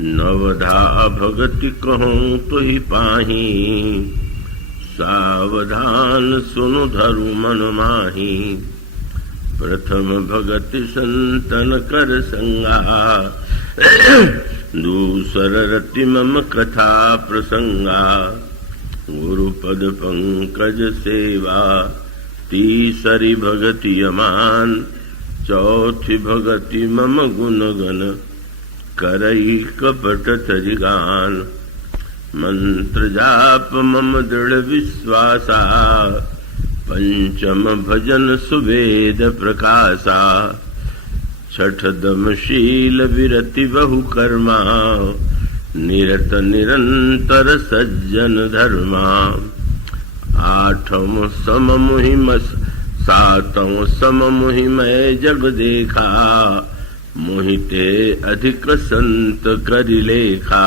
नवधा भगति कहूँ तो ही पाही, सावधान सुनु धरु मन माही। प्रथम भगति संतन कर संगा, दूसर रति मम कथा प्रसंगा। गुरुपद पंकज सेवा, तीसरी भगति अमान। चौथी भगति मम गुण गण, करई कपट तरिगान। मंत्र जाप मम दृढ़ विश्वासा, पंचम भजन सुवेद प्रकाशा। छठ दम शील विरति बहु कर्मा, निरत निरंतर सज्जन धर्मा। आठम सम मुहिम, सातम सम मुहिमय जग देखा। मोहिते अधिक संत करि लेखा।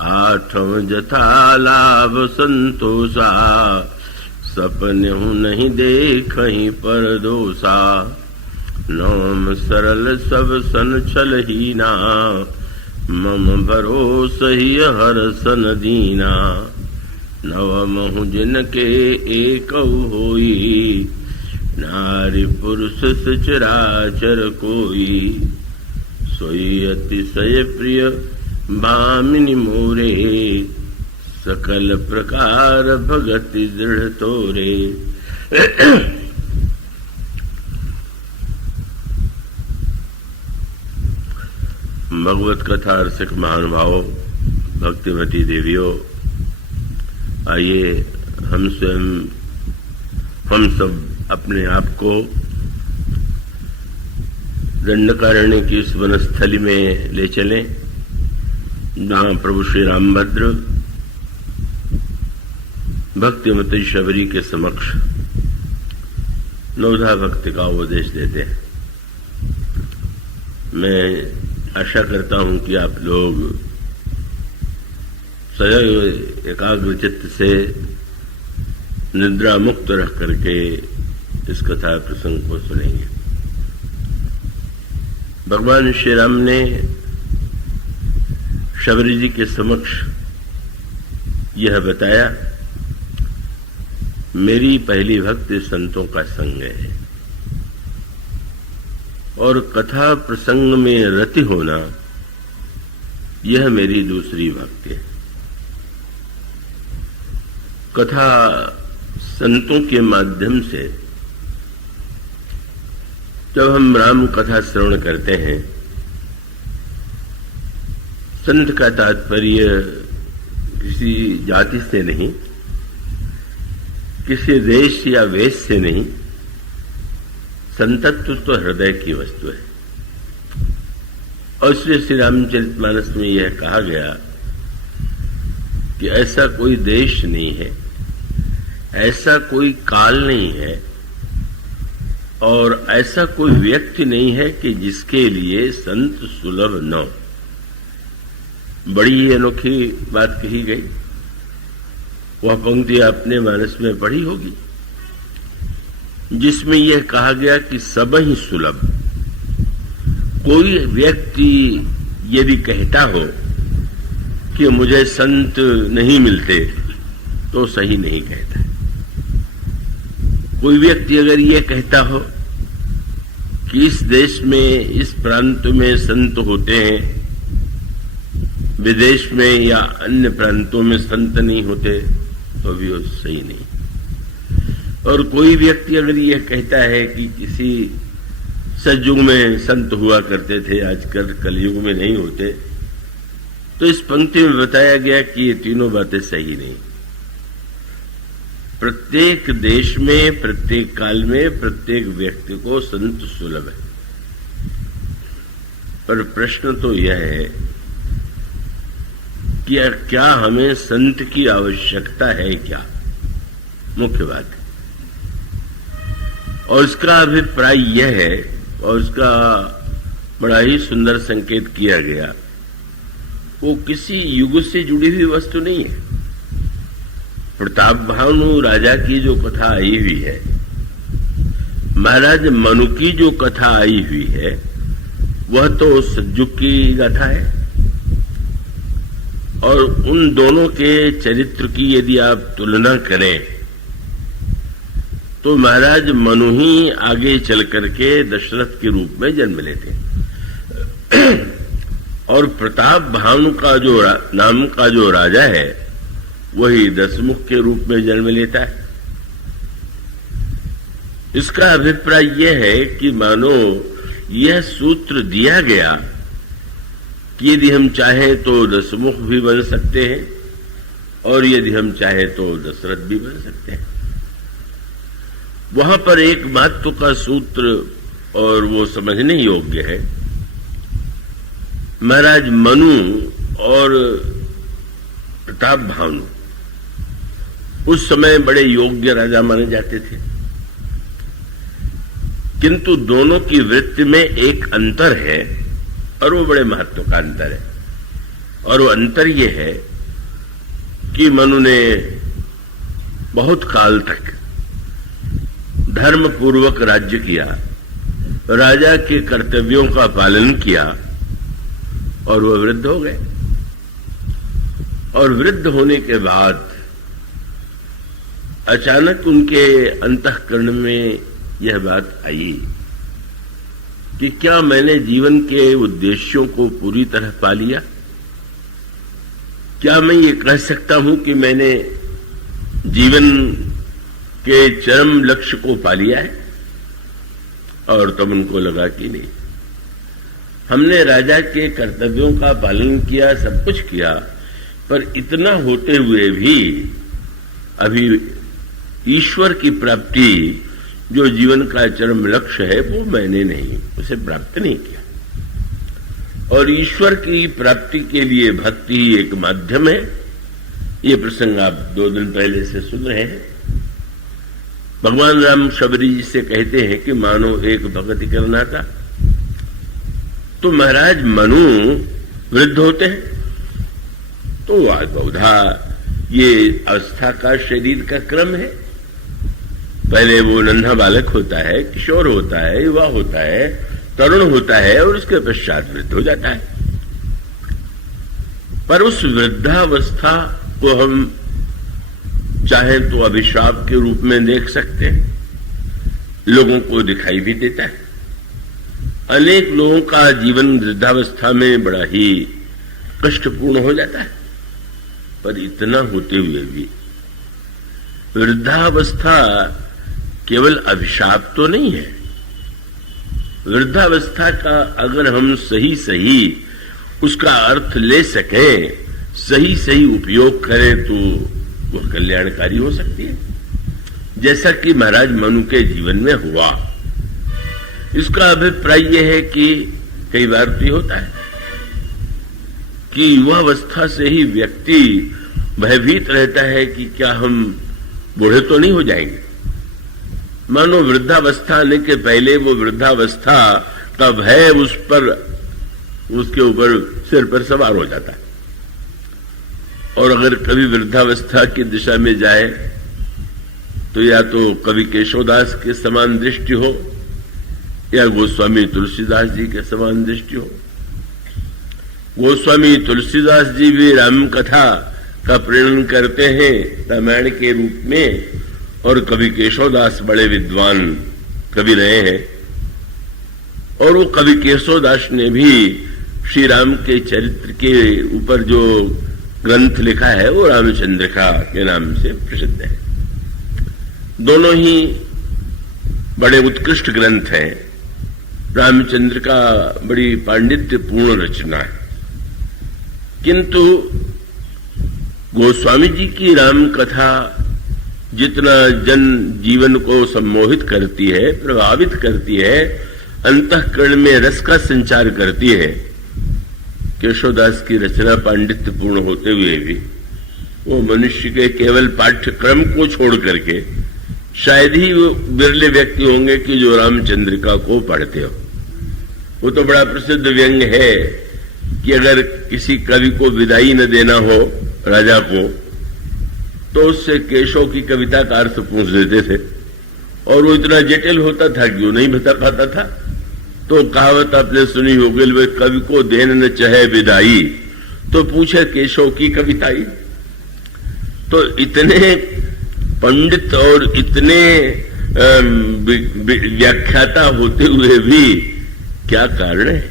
आठम जथा लाभ संतोषा, सपने हूँ नहीं देखहीं पर दोषा। नवम सरल सब सन छल हीना, मम भरोस ही हर सन दीना। नवम हूँ जिनके एक होई, नारी पुरुष सचराचर कोई। सोई अतिशय प्रिय भामिनी मोरे, सकल प्रकार भगति दृढ़ तोरे। भगवत कथा रसिक महानुभावों, भक्तिमती देवियों, आइए हम स्वयं, हम सब अपने आप को दंडकारण्य की इस वनस्थली में ले चलें, जहाँ प्रभु श्री रामभद्र भक्तिमती शबरी के समक्ष नवधा भक्ति का उपदेश देते हैं। मैं आशा करता हूं कि आप लोग सदैव एकाग्र चित्त से निद्रा मुक्त रह करके इस कथा प्रसंग को सुनेंगे। भगवान श्री राम ने शबरी जी के समक्ष यह बताया, मेरी पहली भक्ति संतों का संग है और कथा प्रसंग में रति होना, यह मेरी दूसरी भक्ति है। कथा संतों के माध्यम से जब हम राम कथा श्रवण करते हैं, संत का तात्पर्य किसी जाति से नहीं, किसी देश या वेश से नहीं, संतत्व तो हृदय की वस्तु है। और इसलिए श्री रामचरितमानस में यह कहा गया कि ऐसा कोई देश नहीं है, ऐसा कोई काल नहीं है और ऐसा कोई व्यक्ति नहीं है कि जिसके लिए संत सुलभ न हो। बड़ी अनोखी बात कही गई। वह पंक्ति आपने मानस में पढ़ी होगी, जिसमें यह कहा गया कि सब ही सुलभ। कोई व्यक्ति यदि कहता हो कि मुझे संत नहीं मिलते, तो सही नहीं कहता। कोई व्यक्ति अगर यह कहता हो कि इस देश में, इस प्रांत में संत होते हैं, विदेश में या अन्य प्रांतों में संत नहीं होते, तो भी वो सही नहीं। और कोई व्यक्ति अगर यह कहता है कि किसी सतयुग में संत हुआ करते थे, आजकल कलयुग में नहीं होते, तो इस पंक्ति में बताया गया कि ये तीनों बातें सही नहीं। प्रत्येक देश में, प्रत्येक काल में, प्रत्येक व्यक्ति को संत सुलभ है। पर प्रश्न तो यह है कि क्या हमें संत की आवश्यकता है? क्या मुख्य बात है। और इसका अभिप्राय यह है, और इसका बड़ा ही सुंदर संकेत किया गया, वो किसी युग से जुड़ी हुई वस्तु नहीं है। प्रताप भानु राजा की जो कथा आई हुई है, महाराज मनु की जो कथा आई हुई है, वह तो सतयुग की गाथा है। और उन दोनों के चरित्र की यदि आप तुलना करें तो महाराज मनु ही आगे चल करके दशरथ के रूप में जन्म लेते और प्रताप भानु का जो नाम का जो राजा है वही दशमुख के रूप में जन्म लेता है। इसका अभिप्राय यह है कि मानो यह सूत्र दिया गया कि यदि हम चाहें तो दशमुख भी बन सकते हैं और यदि हम चाहें तो दशरथ भी बन सकते हैं। वहां पर एक महत्व का सूत्र और वो समझने योग्य है। महाराज मनु और प्रताप भानु उस समय बड़े योग्य राजा माने जाते थे, किंतु दोनों की वृत्ति में एक अंतर है और वो बड़े महत्व का अंतर है। और वो अंतर ये है कि मनु ने बहुत काल तक धर्म पूर्वक राज्य किया, राजा के कर्तव्यों का पालन किया और वह वृद्ध हो गए। और वृद्ध होने के बाद अचानक उनके अंतःकरण में यह बात आई कि क्या मैंने जीवन के उद्देश्यों को पूरी तरह पा लिया? क्या मैं ये कह सकता हूं कि मैंने जीवन के चरम लक्ष्य को पा लिया है? और तब उनको लगा कि नहीं, हमने राजा के कर्तव्यों का पालन किया, सब कुछ किया, पर इतना होते हुए भी अभी ईश्वर की प्राप्ति जो जीवन का चरम लक्ष्य है वो मैंने नहीं उसे प्राप्त नहीं किया। और ईश्वर की प्राप्ति के लिए भक्ति ही एक माध्यम है। ये प्रसंग आप 2 दिन पहले से सुन रहे हैं। भगवान राम शबरी जी से कहते हैं कि मानो एक भक्ति करना था। तो महाराज मनु वृद्ध होते हैं तो बहुधा ये अवस्था का शरीर का क्रम है। पहले वो नन्हा बालक होता है, किशोर होता है, युवा होता है, तरुण होता है और उसके पश्चात वृद्ध हो जाता है। पर उस वृद्धावस्था को हम चाहें तो अभिशाप के रूप में देख सकते हैं, लोगों को दिखाई भी देता है। अनेक लोगों का जीवन वृद्धावस्था में बड़ा ही कष्टपूर्ण हो जाता है। पर इतना होते हुए भी वृद्धावस्था केवल अभिशाप तो नहीं है। वृद्धावस्था का अगर हम सही सही उसका अर्थ ले सकें, सही सही उपयोग करें तो वह कल्याणकारी हो सकती है, जैसा कि महाराज मनु के जीवन में हुआ। इसका अभिप्राय यह है कि कई बार तो होता है कि युवावस्था से ही व्यक्ति भयभीत रहता है कि क्या हम बूढ़े तो नहीं हो जाएंगे। मानो वृद्धावस्था आने के पहले वो वृद्धावस्था का भय उसके ऊपर सिर पर सवार हो जाता है। और अगर कभी वृद्धावस्था की दिशा में जाए तो या तो कवि केशवदास के समान दृष्टि हो या गोस्वामी तुलसीदास जी के समान दृष्टि हो। गोस्वामी तुलसीदास जी भी राम कथा का प्रेरण करते हैं रामायण के रूप में, और कवि केशवदास बड़े विद्वान कवि रहे हैं। और वो कवि केशवदास ने भी श्री राम के चरित्र के ऊपर जो ग्रंथ लिखा है वो रामचंद्रिका के नाम से प्रसिद्ध है। दोनों ही बड़े उत्कृष्ट ग्रंथ हैं। रामचंद्रिका बड़ी पांडित्यपूर्ण रचना है, किंतु गोस्वामी जी की राम कथा जितना जन जीवन को सम्मोहित करती है, प्रभावित करती है, अंतःकरण में रस का संचार करती है, केशवदास की रचना पांडित्यपूर्ण होते हुए भी वो मनुष्य के केवल पाठ्यक्रम को छोड़ करके शायद ही वो बिरले व्यक्ति होंगे कि जो रामचंद्रिका को पढ़ते हो। वो तो बड़ा प्रसिद्ध व्यंग है कि अगर किसी कवि को विदाई न देना हो राजा को तो उससे केशव की कविता का अर्थ पूछ देते थे, और वो इतना जटिल होता था कि वो नहीं बता पाता था। तो कहावत आपने सुनी होगी, वे कवि को देन न चाहे विदाई, तो पूछे केशव की कविताई। तो इतने पंडित और इतने व्याख्याता होते हुए भी क्या कारण है?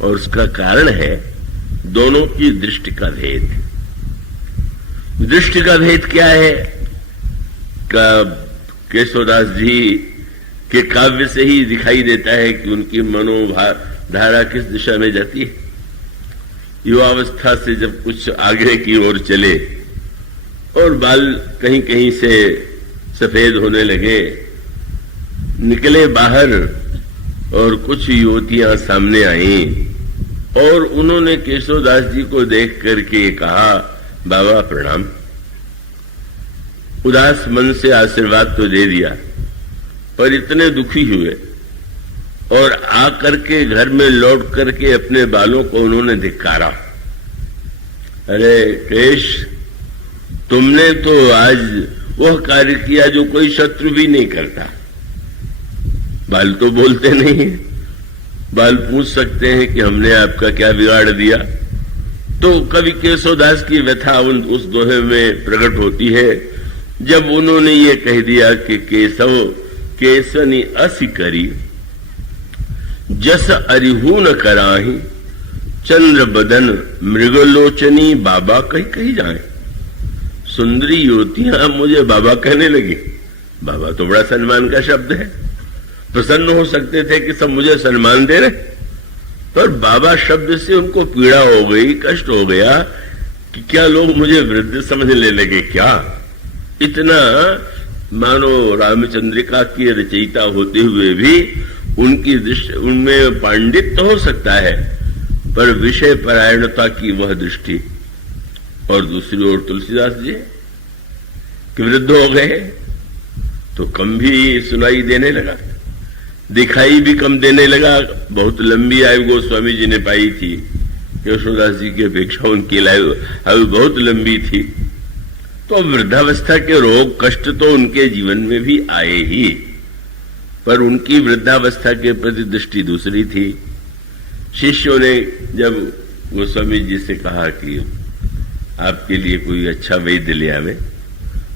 और उसका कारण है दोनों की दृष्टि का भेद। दृष्टि का भेद क्या है? केशवदास जी के काव्य से ही दिखाई देता है कि उनकी मनोधारा किस दिशा में जाती है। युवावस्था से जब कुछ आगे की ओर चले और बाल कहीं कहीं से सफेद होने लगे, निकले बाहर और कुछ युवतियां सामने आईं और उन्होंने केशवदास जी को देख करके कहा, बाबा प्रणाम। उदास मन से आशीर्वाद तो दे दिया, पर इतने दुखी हुए और आकर के घर में लौट करके अपने बालों को उन्होंने धिक्कारा। अरे केश, तुमने तो आज वह कार्य किया जो कोई शत्रु भी नहीं करता। बाल तो बोलते नहीं है, बाल पूछ सकते हैं कि हमने आपका क्या बिगाड़ दिया। तो कवि केशवदास की व्यथा उस दोहे में प्रकट होती है जब उन्होंने ये कह दिया कि केशव केसनी असि करी, जस अरिहू न कराही, चंद्र बदन मृगलोचनी बाबा कहीं कहीं जाए। सुंदरी युवतियां मुझे बाबा कहने लगी। बाबा तो बड़ा सम्मान का शब्द है, प्रसन्न हो सकते थे कि सब मुझे सम्मान दे रहे, पर बाबा शब्द से उनको पीड़ा हो गई, कष्ट हो गया कि क्या लोग मुझे वृद्ध समझने लगे क्या। इतना मानो रामचंद्रिका की रचयिता होते हुए भी उनकी दृष्टि, उनमें पांडित्य हो सकता है पर विषय परायणता की वह दृष्टि। और दूसरी ओर तुलसीदास जी कि वृद्ध हो गए तो कम भी सुनाई देने लगा, दिखाई भी कम देने लगा। बहुत लंबी आयु गोस्वामी जी ने पाई थी, केशवदास जी की अपेक्षा उनकी आयु बहुत लंबी थी। तो वृद्धावस्था के रोग कष्ट तो उनके जीवन में भी आए ही, पर उनकी वृद्धावस्था के प्रति दृष्टि दूसरी थी। शिष्यों ने जब गोस्वामी जी से कहा कि आपके लिए कोई अच्छा वैद्य ले आवे,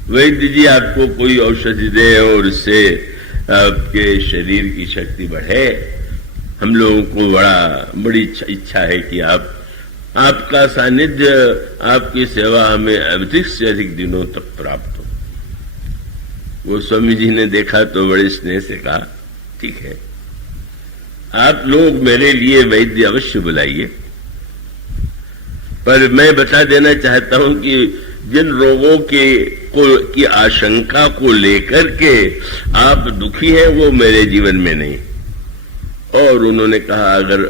वैद्य जी आपको कोई औषधि दे और उससे आपके शरीर की शक्ति बढ़े, हम लोगों को बड़ी इच्छा है कि आपका सानिध्य, आपकी सेवा हमें अधिक से अधिक दिनों तक प्राप्त हो। गोस्वामी जी ने देखा तो बड़े स्नेह से कहा, ठीक है, आप लोग मेरे लिए वैद्य अवश्य बुलाइए, पर मैं बता देना चाहता हूं कि जिन रोगों की आशंका को लेकर के आप दुखी हैं वो मेरे जीवन में नहीं। और उन्होंने कहा, अगर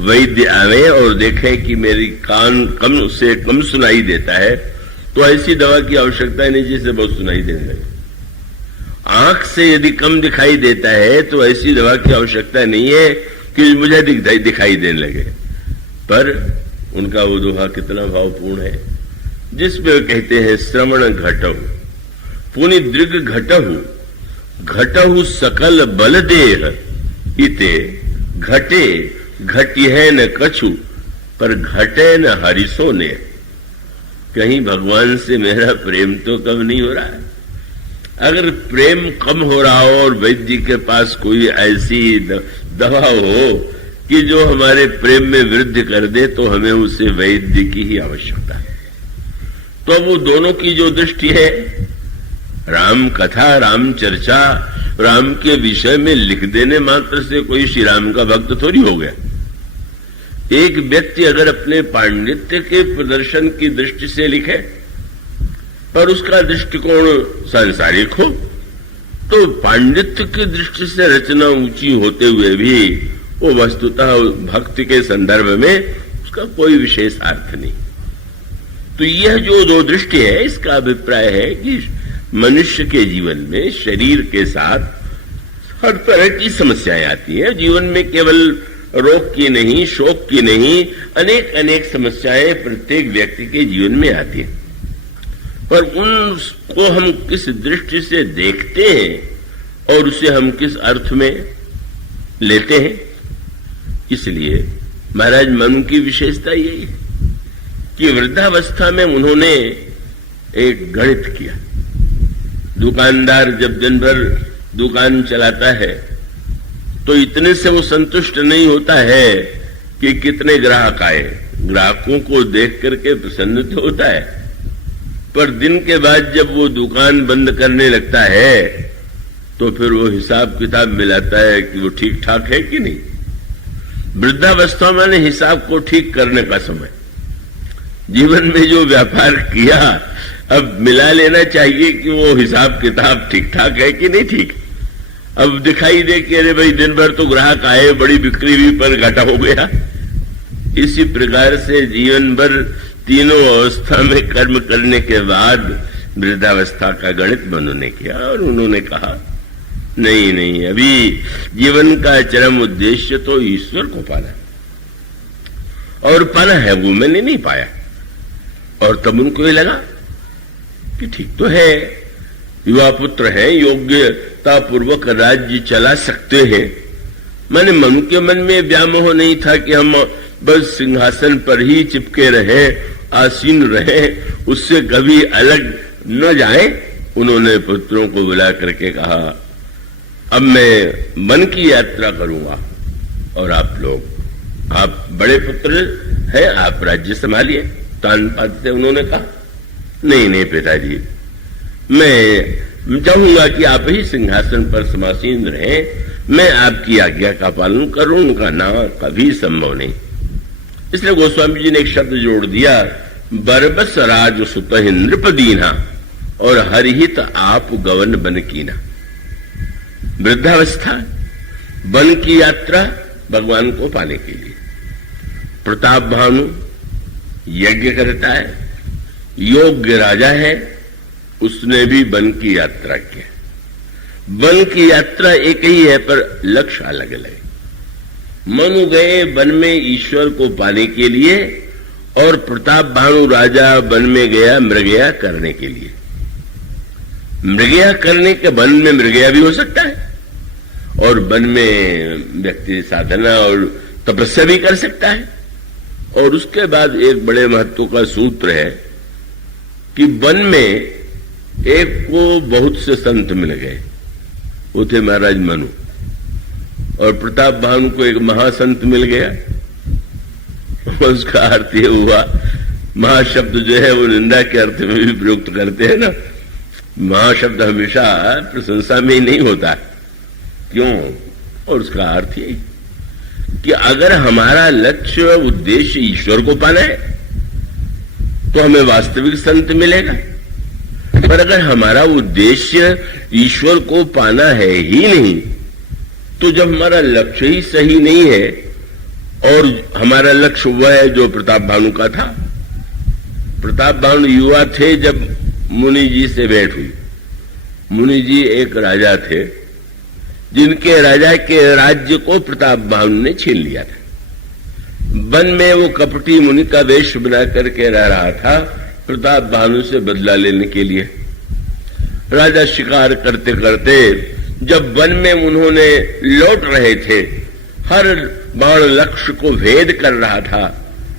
वैद्य आवे और देखे कि मेरी कान कम से कम सुनाई देता है तो ऐसी दवा की आवश्यकता नहीं जिससे बहुत सुनाई देने लगे। आंख से यदि कम दिखाई देता है तो ऐसी दवा की आवश्यकता नहीं है कि मुझे दिखाई देने लगे। पर उनका वो दोहा कितना भावपूर्ण है, जिसमें कहते हैं, श्रवण घटहु पुनि दृग घटहु, घटहु सकल बल देह, इते घटे घटी है न कछु, पर घटे न हरिसो ने। कहीं भगवान से मेरा प्रेम तो कम नहीं हो रहा है। अगर प्रेम कम हो रहा हो और वैद्य के पास कोई ऐसी दवा हो कि जो हमारे प्रेम में वृद्धि कर दे, तो हमें उसे वैद्य की ही आवश्यकता है। तो वो दोनों की जो दृष्टि है, राम कथा, राम चर्चा, राम के विषय में लिख देने मात्र से कोई श्री राम का भक्त थोड़ी हो गया। एक व्यक्ति अगर अपने पांडित्य के प्रदर्शन की दृष्टि से लिखे पर उसका दृष्टिकोण सांसारिक हो, तो पांडित्य की दृष्टि से रचना ऊंची होते हुए भी वो वस्तुतः भक्ति के संदर्भ में उसका कोई विशेष अर्थ नहीं। तो यह जो दो दृष्टि है, इसका अभिप्राय है कि मनुष्य के जीवन में शरीर के साथ हर तरह की समस्याएं आती हैं। जीवन में केवल रोग की नहीं, शोक की नहीं, अनेक अनेक समस्याएं प्रत्येक व्यक्ति के जीवन में आती हैं, पर उनको हम किस दृष्टि से देखते हैं और उसे हम किस अर्थ में लेते हैं। इसलिए महाराज मनु की विशेषता यही है कि वृद्धावस्था में उन्होंने एक गणित किया। दुकानदार जब दिन भर दुकान चलाता है तो इतने से वो संतुष्ट नहीं होता है कि कितने ग्राहक आए। ग्राहकों को देख करके प्रसन्न तो होता है, पर दिन के बाद जब वो दुकान बंद करने लगता है तो फिर वो हिसाब किताब मिलाता है कि वो ठीक ठाक है कि नहीं। वृद्धावस्था में हिसाब को ठीक करने का समय। जीवन में जो व्यापार किया अब मिला लेना चाहिए कि वो हिसाब किताब ठीक ठाक है कि नहीं ठीक। अब दिखाई दे कि अरे भाई दिन भर तो ग्राहक आए, बड़ी बिक्री हुई, पर घाटा हो गया। इसी प्रकार से जीवन भर तीनों अवस्था में कर्म करने के बाद वृद्धावस्था का गणित उन्होंने किया और उन्होंने कहा नहीं नहीं, अभी जीवन का चरम उद्देश्य तो ईश्वर को पाना, और पाना है वो मैंने नहीं पाया। और तब उनको ये लगा कि ठीक तो है, युवा पुत्र है, योग्यता पूर्वक राज्य चला सकते हैं। मैंने मन के मन में व्यामोह नहीं था कि हम बस सिंहासन पर ही चिपके रहे, आसीन रहे, उससे कभी अलग न जाए। उन्होंने पुत्रों को बुला करके कहा अब मैं मन की यात्रा करूंगा और आप लोग, आप बड़े पुत्र हैं, आप राज्य संभालिए। तान पाते उन्होंने कहा नहीं नहीं पिताजी, मैं चाहूंगा कि आप ही सिंहासन पर समासीन रहें, मैं आपकी आज्ञा का पालन करूं, उनका ना कभी संभव नहीं। इसलिए गोस्वामी जी ने एक शब्द जोड़ दिया, बरबस राज सुत नृपदीना और हरिहित आप गवन बन कीना। वृद्धावस्था वन की यात्रा भगवान को पाने के लिए। प्रताप भानु यज्ञ करता है, योग्य राजा है, उसने भी वन की यात्रा किया। वन की यात्रा एक ही है पर लक्ष्य अलग अलग है। मनु गए वन में ईश्वर को पाने के लिए और प्रताप भानु राजा वन में गया मृगया करने के लिए। मृगया करने के वन में मृगया भी हो सकता है और वन में व्यक्ति साधना और तपस्या भी कर सकता है। और उसके बाद एक बड़े महत्व का सूत्र है कि वन में एक को बहुत से संत मिल गए, वो थे महाराज मनु, और प्रताप भानु को एक महासंत मिल गया। उसका अर्थ ये हुआ, महाशब्द जो है वो निंदा के अर्थ में भी प्रयुक्त करते हैं ना। महाशब्द हमेशा प्रशंसा में ही नहीं होता, क्यों? और उसका अर्थ ये कि अगर हमारा लक्ष्य उद्देश्य ईश्वर को पाना है तो हमें वास्तविक संत मिलेगा, पर अगर हमारा उद्देश्य ईश्वर को पाना है ही नहीं, तो जब हमारा लक्ष्य ही सही नहीं है, और हमारा लक्ष्य वह है जो प्रताप भानु का था। प्रताप भानु युवा थे जब मुनि जी से भेंट हुई। मुनि जी एक राजा थे जिनके राजा के राज्य को प्रताप भानु ने छीन लिया था। वन में वो कपटी मुनि का वेश बना करके रह रहा था प्रताप भानु से बदला लेने के लिए। राजा शिकार करते करते जब वन में उन्होंने लौट रहे थे, हर बाण लक्ष्य को भेद कर रहा था।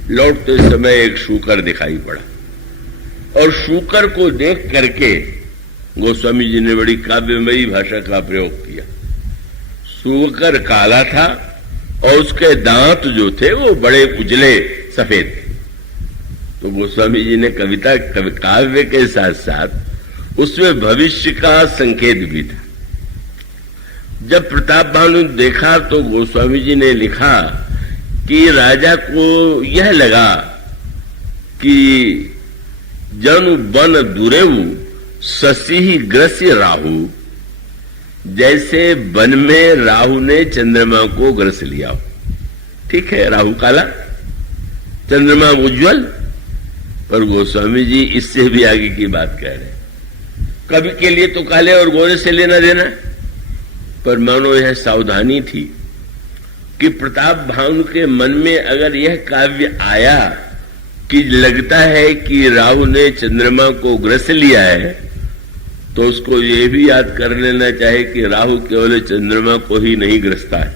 लौटते समय एक शूकर दिखाई पड़ा, और शूकर को देख करके गोस्वामी जी ने बड़ी काव्यमयी भाषा का प्रयोग किया। शूकर काला था और उसके दांत जो थे वो बड़े उजले सफेद थे। तो गोस्वामी जी ने कविता काव्य के साथ साथ उसमें भविष्य का संकेत भी था। जब प्रताप भानु देखा तो गोस्वामी जी ने लिखा कि राजा को यह लगा कि जनु बन दुरेऊ शशि ग्रस्य राहु, जैसे वन में राहु ने चंद्रमा को ग्रस लिया हो। ठीक है, राहु काला, चंद्रमा उज्जवल, पर गोस्वामी जी इससे भी आगे की बात कह रहे हैं। कवि के लिए तो काले और गोरे से लेना देना, पर मानो यह सावधानी थी कि प्रताप भानु के मन में अगर यह काव्य आया कि लगता है कि राहु ने चंद्रमा को ग्रस लिया है, तो उसको ये भी याद कर लेना चाहिए कि राहु केवल चंद्रमा को ही नहीं ग्रसता है,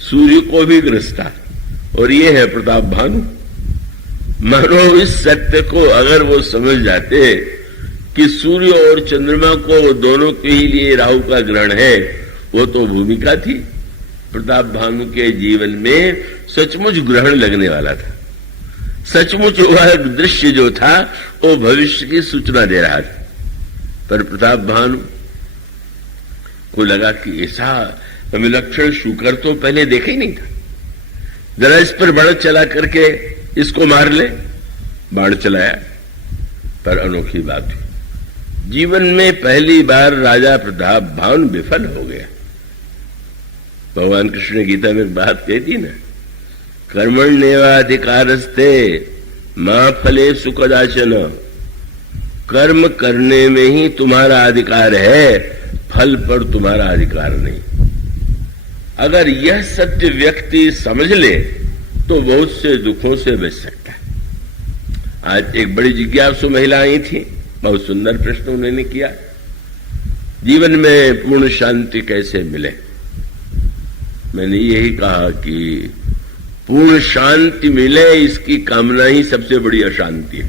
सूर्य को भी ग्रसता है, और ये है प्रताप भानु। मानो इस सत्य को अगर वो समझ जाते कि सूर्य और चंद्रमा को दोनों के ही लिए राहु का ग्रहण है, वो तो भूमिका थी। प्रताप भानु के जीवन में सचमुच ग्रहण लगने वाला था, सचमुच वह दृश्य जो था वो भविष्य की सूचना दे रहा था। पर प्रताप भानु को लगा कि ऐसा विलक्षण शुकर तो पहले देखा ही नहीं था, जरा इस पर बाण चला करके इसको मार ले। बाण चलाया, पर अनोखी बात हुई, जीवन में पहली बार राजा प्रताप भानु विफल हो गया। भगवान कृष्ण ने गीता में एक बात कही थी ना, कर्मण्येवाधिकारस्ते मां फले सुखदाचन, कर्म करने में ही तुम्हारा अधिकार है, फल पर तुम्हारा अधिकार नहीं। अगर यह सत्य व्यक्ति समझ ले तो बहुत से दुखों से बच सकता है। आज एक बड़ी जिज्ञासु महिला आई थी, बहुत सुंदर प्रश्न उन्होंने किया, जीवन में पूर्ण शांति कैसे मिले। मैंने यही कहा कि पूर्ण शांति मिले इसकी कामना ही सबसे बड़ी अशांति है।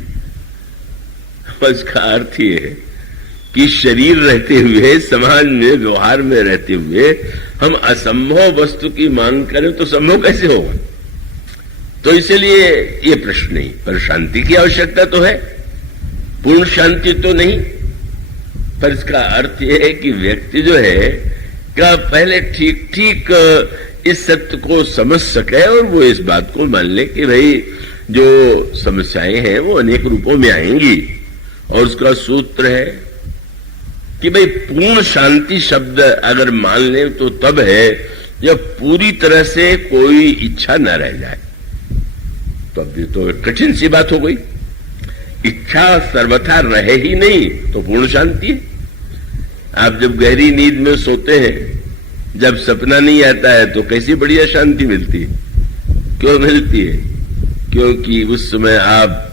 इसका अर्थ ये है कि शरीर रहते हुए, समाज में व्यवहार में रहते हुए हम असंभव वस्तु की मांग करें तो संभव कैसे होगा। तो इसलिए ये प्रश्न नहीं, पर शांति की आवश्यकता तो है, पूर्ण शांति तो नहीं। पर इसका अर्थ यह है कि व्यक्ति जो है क्या पहले ठीक ठीक इस सत्य को समझ सके और वो इस बात को मान ले कि भाई जो समस्याएं हैं वो अनेक रूपों में आएंगी, और उसका सूत्र है कि भाई पूर्ण शांति शब्द अगर मान ले तो तब है जब पूरी तरह से कोई इच्छा न रह जाए। तो अब ये तो कठिन सी बात हो गई, इच्छा सर्वथा रहे ही नहीं तो पूर्ण शांति है। आप जब गहरी नींद में सोते हैं, जब सपना नहीं आता है तो कैसी बढ़िया शांति मिलती है। क्यों मिलती है? क्योंकि उस समय आप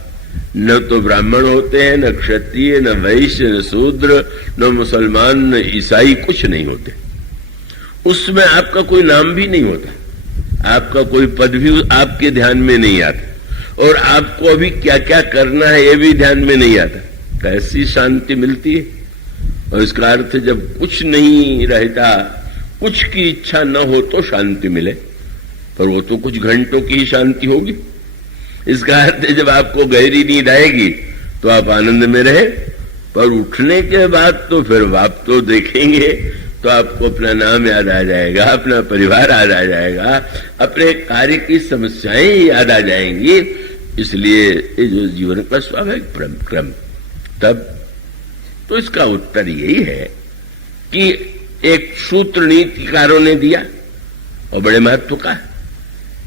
न तो ब्राह्मण होते हैं, न क्षत्रिय, न वैश्य, न शूद्र, न मुसलमान, न ईसाई, कुछ नहीं होते। उसमें आपका कोई नाम भी नहीं होता, आपका कोई पद भी आपके ध्यान में नहीं आता, और आपको अभी क्या क्या करना है ये भी ध्यान में नहीं आता। कैसी शांति मिलती है। और इसका अर्थ जब कुछ नहीं रहता, कुछ की इच्छा न हो तो शांति मिले, पर वो तो कुछ घंटों की ही शांति होगी। इसका अर्थ है जब आपको गहरी नींद आएगी तो आप आनंद में रहे, पर उठने के बाद तो फिर आप तो देखेंगे तो आपको अपना नाम याद आ जाएगा, अपना परिवार याद आ जाएगा, अपने कार्य की समस्याएं याद आ जाएंगी। इसलिए ये जो जीवन का स्वाभाविक क्रम, तब तो इसका उत्तर यही है कि एक सूत्र नीतिकारों ने दिया और बड़े महत्व का,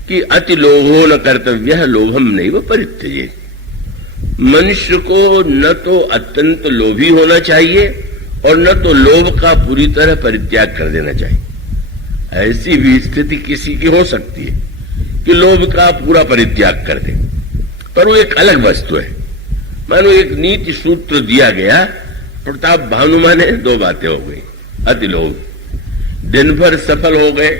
कि अति लोभो न कर्तव्य लोभम नैव परित्यजेत्। मनुष्य को न तो अत्यंत लोभी होना चाहिए और न तो लोभ का पूरी तरह परित्याग कर देना चाहिए। ऐसी भी स्थिति किसी की हो सकती है कि लोभ का पूरा परित्याग कर दे, पर वो एक अलग वस्तु है। मानो एक नीति सूत्र दिया गया, प्रताप भानुमा ने दो बातें हो गई। अति लोभ, दिन भर सफल हो गए,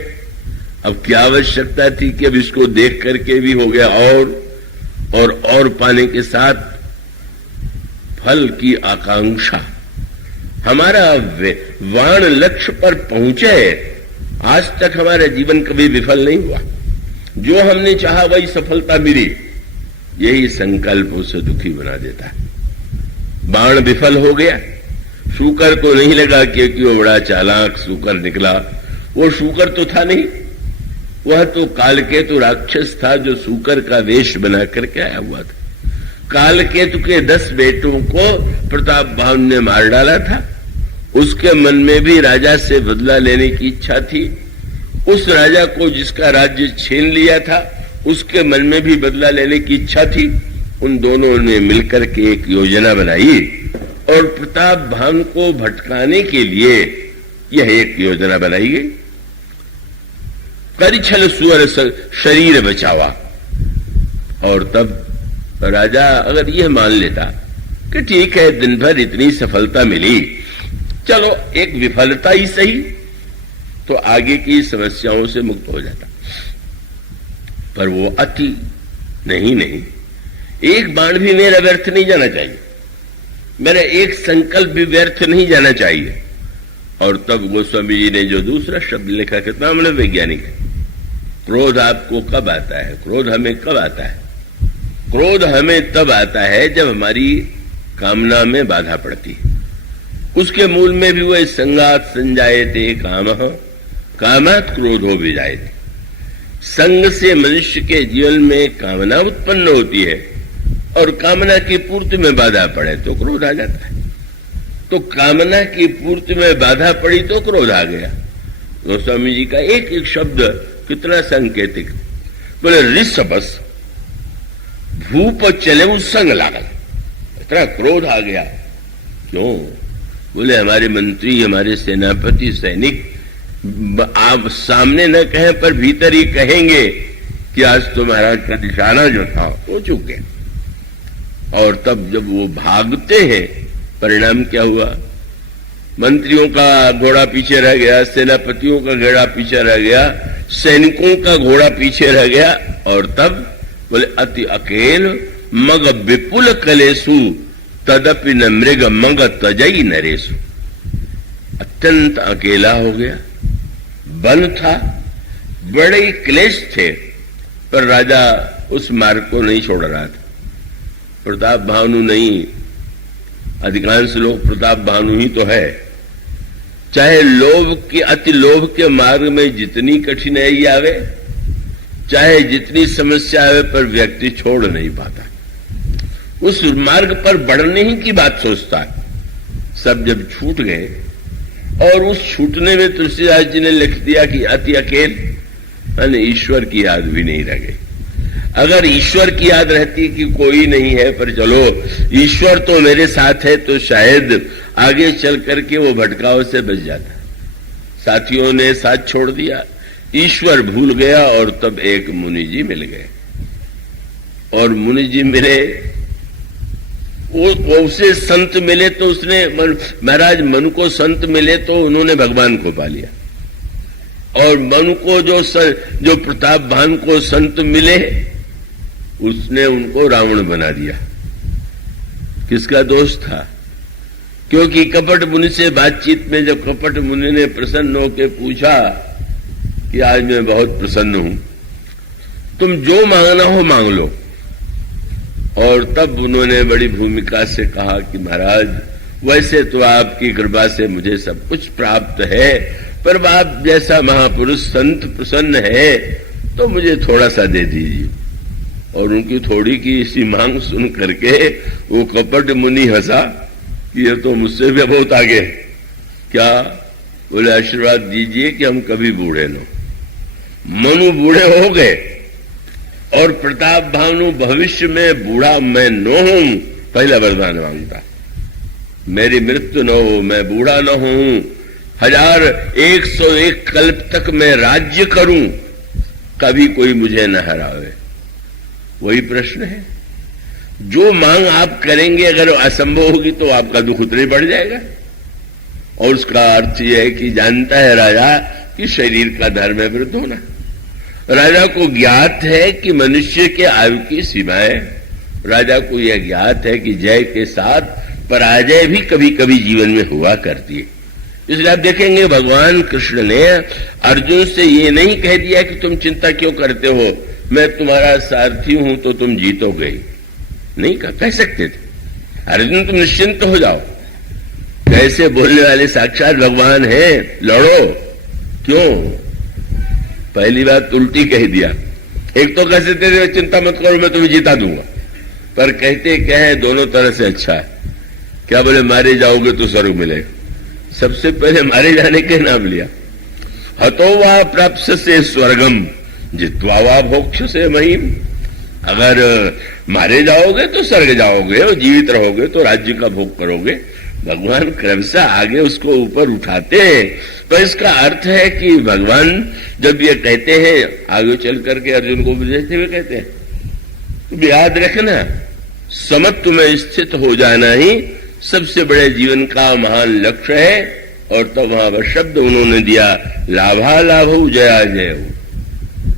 अब क्या आवश्यकता थी कि अब इसको देख करके भी हो गया और पाने के साथ फल की आकांक्षा। हमारा वाण लक्ष्य पर पहुंचे, आज तक हमारा जीवन कभी विफल नहीं हुआ। जो हमने चाहा वही सफलता मिली, यही संकल्प उसे दुखी बना देता है। बाण विफल हो गया, शूकर को नहीं लगा क्योंकि वो बड़ा चालाक शूकर निकला। वो शूकर तो था नहीं, वह तो कालकेतु राक्षस था जो शूकर का वेश बना करके आया हुआ था। कालकेतु के 10 बेटों को प्रताप भानु ने मार डाला था। उसके मन में भी राजा से बदला लेने की इच्छा थी। उस राजा को जिसका राज्य छीन लिया था, उसके मन में भी बदला लेने की इच्छा थी। उन दोनों ने मिलकर के एक योजना बनाई और प्रताप भानु को भटकाने के लिए यह एक योजना बनाई गई। करिछल सुअर शरीर बचावा। और तब राजा अगर यह मान लेता कि ठीक है, दिन भर इतनी सफलता मिली, चलो एक विफलता ही सही, तो आगे की समस्याओं से मुक्त हो जाता। पर वो अति नहीं, एक बाण भी मेरा व्यर्थ नहीं जाना चाहिए, मेरा एक संकल्प भी व्यर्थ नहीं जाना चाहिए। और तब गोस्वामी जी ने जो दूसरा शब्द लिखा, कितना मतलब वैज्ञानिक है। क्रोध आपको कब आता है? क्रोध हमें कब आता है? क्रोध हमें तब आता है जब हमारी कामना में बाधा पड़ती है। उसके मूल में भी वह संगात संजायते कामः कामात् क्रोधो विजायते। संग से मनुष्य के जीवन में कामना उत्पन्न होती है और कामना की पूर्ति में बाधा पड़े तो क्रोध आ जाता है। तो कामना की पूर्ति में बाधा पड़ी तो क्रोध आ गया। गोस्वामी जी का एक एक शब्द कितना सांकेतिक। बोले ऋषभस भूप चले उस संग लागल, इतना क्रोध आ गया। क्यों? बोले हमारे मंत्री, हमारे सेनापति, सैनिक आप सामने न कहें पर भीतर ही कहेंगे कि आज तो महाराज का निशाना जो था वो चूक गया। और तब जब वो भागते हैं, परिणाम क्या हुआ? मंत्रियों का घोड़ा पीछे रह गया, सेनापतियों का घोड़ा पीछे रह गया, सैनिकों का घोड़ा पीछे रह गया। और तब बोले अति अकेल मग विपुल कलेसु तदपि न मृग मग तजई नरेशु। अत्यंत अकेला हो गया, वन था, बड़े ही क्लेश थे, पर राजा उस मार्ग को नहीं छोड़ रहा था। प्रताप भानु नहीं, अधिकांश लोग प्रताप भानु ही तो है। चाहे लोभ के, अति लोभ के मार्ग में जितनी कठिनाई आवे, चाहे जितनी समस्या आवे, पर व्यक्ति छोड़ नहीं पाता। उस मार्ग पर बढ़ने ही की बात सोचता है। सब जब छूट गए, और उस छूटने में तुलसीदास जी ने लिख दिया कि अति अकेल, यानी ईश्वर की याद भी नहीं रह गई। अगर ईश्वर की याद रहती कि कोई नहीं है, पर चलो ईश्वर तो मेरे साथ है, तो शायद आगे चल करके वो भटकाव से बच जाता। साथियों ने साथ छोड़ दिया, ईश्वर भूल गया। और तब एक मुनि जी मिल गए, और मुनि जी मिले, उसे संत मिले तो उसने महाराज मनु को संत मिले तो उन्होंने भगवान को पा लिया। और मनु को जो प्रताप भान को संत मिले, उसने उनको रावण बना दिया। किसका दोष था? क्योंकि कपट मुनि से बातचीत में जब कपट मुनि ने प्रसन्न होकर पूछा कि आज मैं बहुत प्रसन्न हूं, तुम जो मांगना हो मांग लो। और तब उन्होंने बड़ी भूमिका से कहा कि महाराज वैसे तो आपकी कृपा से मुझे सब कुछ प्राप्त है, पर आप जैसा महापुरुष संत प्रसन्न है तो मुझे थोड़ा सा दे दीजिए। और उनकी थोड़ी की इसी मांग सुन करके वो कपट मुनि हंसा कि ये तो मुझसे भी बहुत आगे। क्या? बोले आशीर्वाद दीजिए कि हम कभी बूढ़े न हो। मनु बूढ़े हो गए और प्रताप भानु भविष्य में बूढ़ा मैं न हूं, पहला वरदान मांगता, मेरी मृत्यु न हो, मैं बूढ़ा न हूं, 1101 कल्प तक मैं राज्य करूं, कभी कोई मुझे न हरावे। वही प्रश्न है। जो मांग आप करेंगे अगर असंभव होगी तो आपका दुख उतना ही बढ़ जाएगा। और उसका अर्थ यह है कि जानता है राजा कि शरीर का धर्म है वृद्ध होना। राजा को ज्ञात है कि मनुष्य के आयु की सीमाएं, राजा को यह ज्ञात है कि जय के साथ पराजय भी कभी कभी जीवन में हुआ करती है। इसलिए आप देखेंगे भगवान कृष्ण ने अर्जुन से ये नहीं कह दिया कि तुम चिंता क्यों करते हो, मैं तुम्हारा सारथी हूं तो तुम जीतोगे। नहीं कह सकते थे, अर्जुन तुम निश्चिंत हो जाओ। कैसे बोलने वाले साक्षात भगवान है, लड़ो। क्यों? पहली बात उल्टी कह दिया। एक तो कह सकते थे चिंता मत करो मैं तुम्हें जीता दूंगा, पर कहते क्या है दोनों तरह से अच्छा है। क्या बोले? मारे जाओगे तो स्वर्ग मिलेगा। सबसे पहले मारे जाने के नाम लिया। हतो वा प्राप्त से स्वर्गम जित्वा वा भोक्ष से महिम। अगर मारे जाओगे तो स्वर्ग जाओगे, और जीवित रहोगे तो राज्य का भोग करोगे। भगवान क्रमशः आगे उसको ऊपर उठाते हैं। तो इसका अर्थ है कि भगवान जब ये कहते हैं, आगे चल करके अर्जुन को बुझाते हुए कहते हैं, तुम याद रखना समत्व में स्थित हो जाना ही सबसे बड़े जीवन का महान लक्ष्य है। और तब वहां पर शब्द उन्होंने दिया, लाभा लाभो जया जय।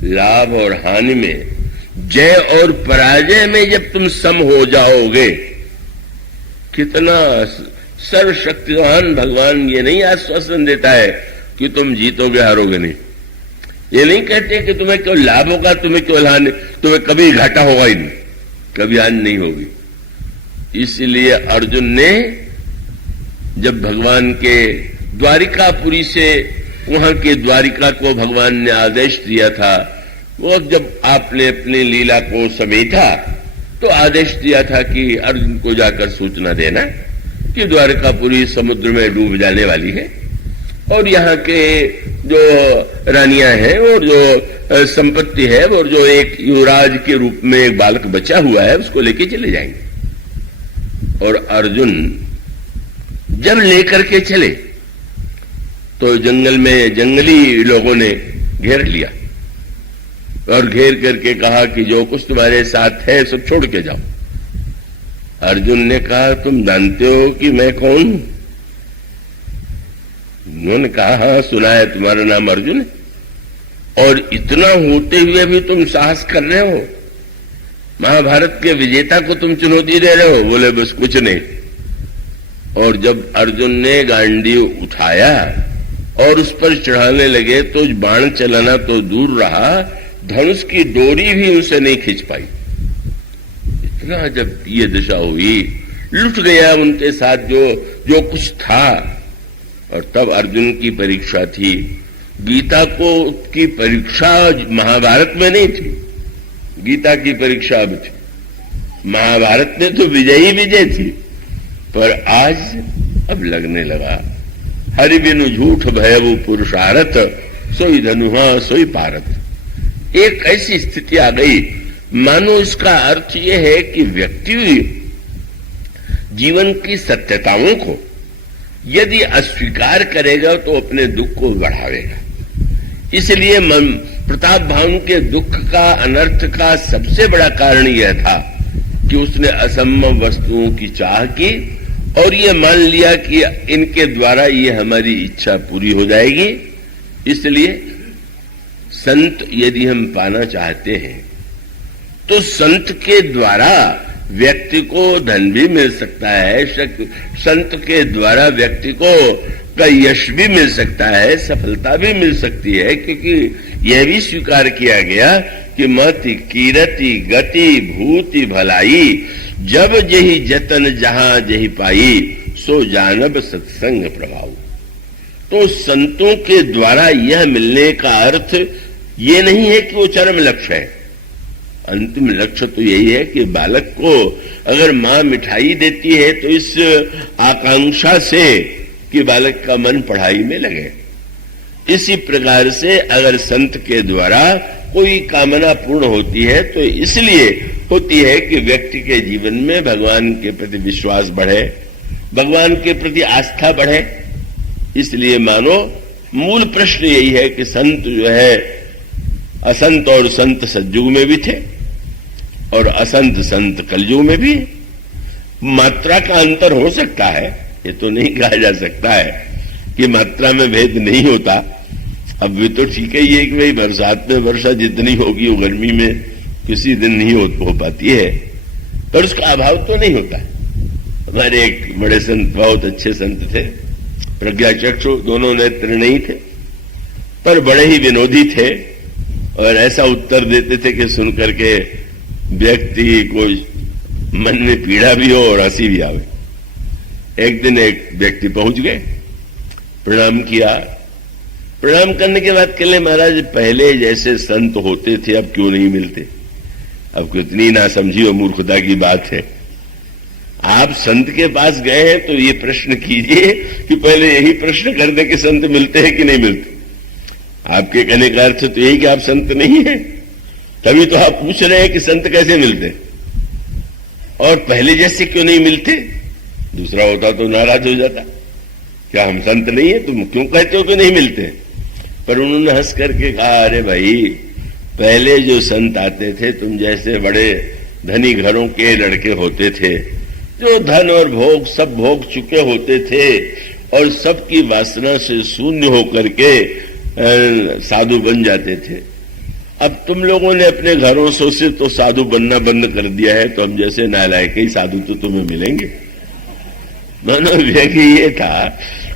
लाभ और हानि में जय और पराजय में जब तुम सम हो जाओगे, कितना सर्वशक्तिवान भगवान ये नहीं आश्वासन देता है कि तुम जीतोगे हारोगे नहीं। ये नहीं कहते कि तुम्हें क्यों लाभ होगा, तुम्हें क्यों हानि, तुम्हें कभी घाटा होगा ही नहीं, कभी हानि नहीं होगी। इसलिए अर्जुन ने जब भगवान के द्वारिकापुरी से वहां के द्वारिका को भगवान ने आदेश दिया था, वो जब आपने अपनी लीला को समेटा तो आदेश दिया था कि अर्जुन को जाकर सूचना देना कि द्वारिकापुरी समुद्र में डूब जाने वाली है और यहाँ के जो रानियां हैं और जो संपत्ति है और जो एक युवराज के रूप में एक बालक बचा हुआ है उसको लेके चले जाएंगे। और अर्जुन जब लेकर के चले तो जंगल में जंगली लोगों ने घेर लिया और घेर करके कहा कि जो कुछ तुम्हारे साथ है सब छोड़ के जाओ। अर्जुन ने कहा तुम जानते हो कि मैं कौन हूं? उन्होंने कहा हाँ सुना है, तुम्हारा नाम अर्जुन है और इतना होते हुए भी तुम साहस कर रहे हो, महाभारत के विजेता को तुम चुनौती दे रहे हो। बोले बस कुछ नहीं। और जब अर्जुन ने गांडीव उठाया और उस पर चढ़ाने लगे तो बाण चलाना तो दूर रहा, धनुष की डोरी भी उसे नहीं खींच पाई। इतना जब ये दशा हुई, लुट गया उनके साथ जो कुछ था। और तब अर्जुन की परीक्षा थी। गीता को की परीक्षा महाभारत में नहीं थी, गीता की परीक्षा अब थी। महाभारत में तो विजयी विजय थी, पर आज अब लगने लगा हरि बिनु झूठ भयउ पुरुषारथ, सोई धनुहा सोई पारथ। एक ऐसी स्थिति आ गई मानो इसका अर्थ यह है कि व्यक्ति जीवन की सत्यताओं को यदि अस्वीकार करेगा तो अपने दुख को बढ़ावेगा। इसलिए प्रताप भानु के दुख का, अनर्थ का सबसे बड़ा कारण यह था कि उसने असंभव वस्तुओं की चाह की और ये मान लिया कि इनके द्वारा ये हमारी इच्छा पूरी हो जाएगी। इसलिए संत यदि हम पाना चाहते हैं तो संत के द्वारा व्यक्ति को धन भी मिल सकता है, संत के द्वारा व्यक्ति को का यश भी मिल सकता है, सफलता भी मिल सकती है, क्योंकि यह भी स्वीकार किया गया कि मति कीरति गति भूति भलाई, जब जही जतन जहां जही पाई, सो जानब सत्संग प्रभाव। तो संतों के द्वारा यह मिलने का अर्थ ये नहीं है कि वो चरम लक्ष्य है। अंतिम लक्ष्य तो यही है कि बालक को अगर मां मिठाई देती है तो इस आकांक्षा से कि बालक का मन पढ़ाई में लगे। इसी प्रकार से अगर संत के द्वारा कोई कामना पूर्ण होती है तो इसलिए होती है कि व्यक्ति के जीवन में भगवान के प्रति विश्वास बढ़े, भगवान के प्रति आस्था बढ़े। इसलिए मानो मूल प्रश्न यही है कि संत जो है, असंत और संत सतयुग में भी थे और असंत संत कलयुग में भी। मात्रा का अंतर हो सकता है, ये तो नहीं कहा जा सकता है कि मात्रा में भेद नहीं होता। अब भी तो ठीक है ये कि भाई बरसात में वर्षा जितनी होगी वो गर्मी में किसी दिन नहीं हो पाती है, पर उसका अभाव तो नहीं होता। हमारे एक बड़े संत, बहुत अच्छे संत थे, प्रज्ञाचक्षु, दोनों नेत्र नहीं थे पर बड़े ही विनोदी थे और ऐसा उत्तर देते थे कि सुन करके व्यक्ति को मन में पीड़ा भी हो और हंसी भी आवे। एक दिन एक व्यक्ति पहुंच गए, प्रणाम किया। प्रणाम करने के बाद कहले महाराज पहले जैसे संत होते थे अब क्यों नहीं मिलते? अब कितनी नासमझी और मूर्खता की बात है। आप संत के पास गए हैं तो ये प्रश्न कीजिए कि पहले यही प्रश्न कर दे कि संत मिलते हैं कि नहीं मिलते। आपके कहने का अर्थ तो यही कि आप संत नहीं हैं, तभी तो आप पूछ रहे हैं कि संत कैसे मिलते और पहले जैसे क्यों नहीं मिलते। दूसरा होता तो नाराज हो जाता, क्या हम संत नहीं है, तुम क्यों कहते हो कि नहीं मिलते? पर उन्होंने हंस करके कहा अरे भाई पहले जो संत आते थे तुम जैसे बड़े धनी घरों के लड़के होते थे जो धन और भोग सब भोग चुके होते थे और सबकी वासना से शून्य होकर के साधु बन जाते थे। अब तुम लोगों ने अपने घरों से तो साधु बनना बंद कर दिया है, तो हम जैसे नालायक ही साधु तो तुम्हें मिलेंगे। मनोव्यय ये था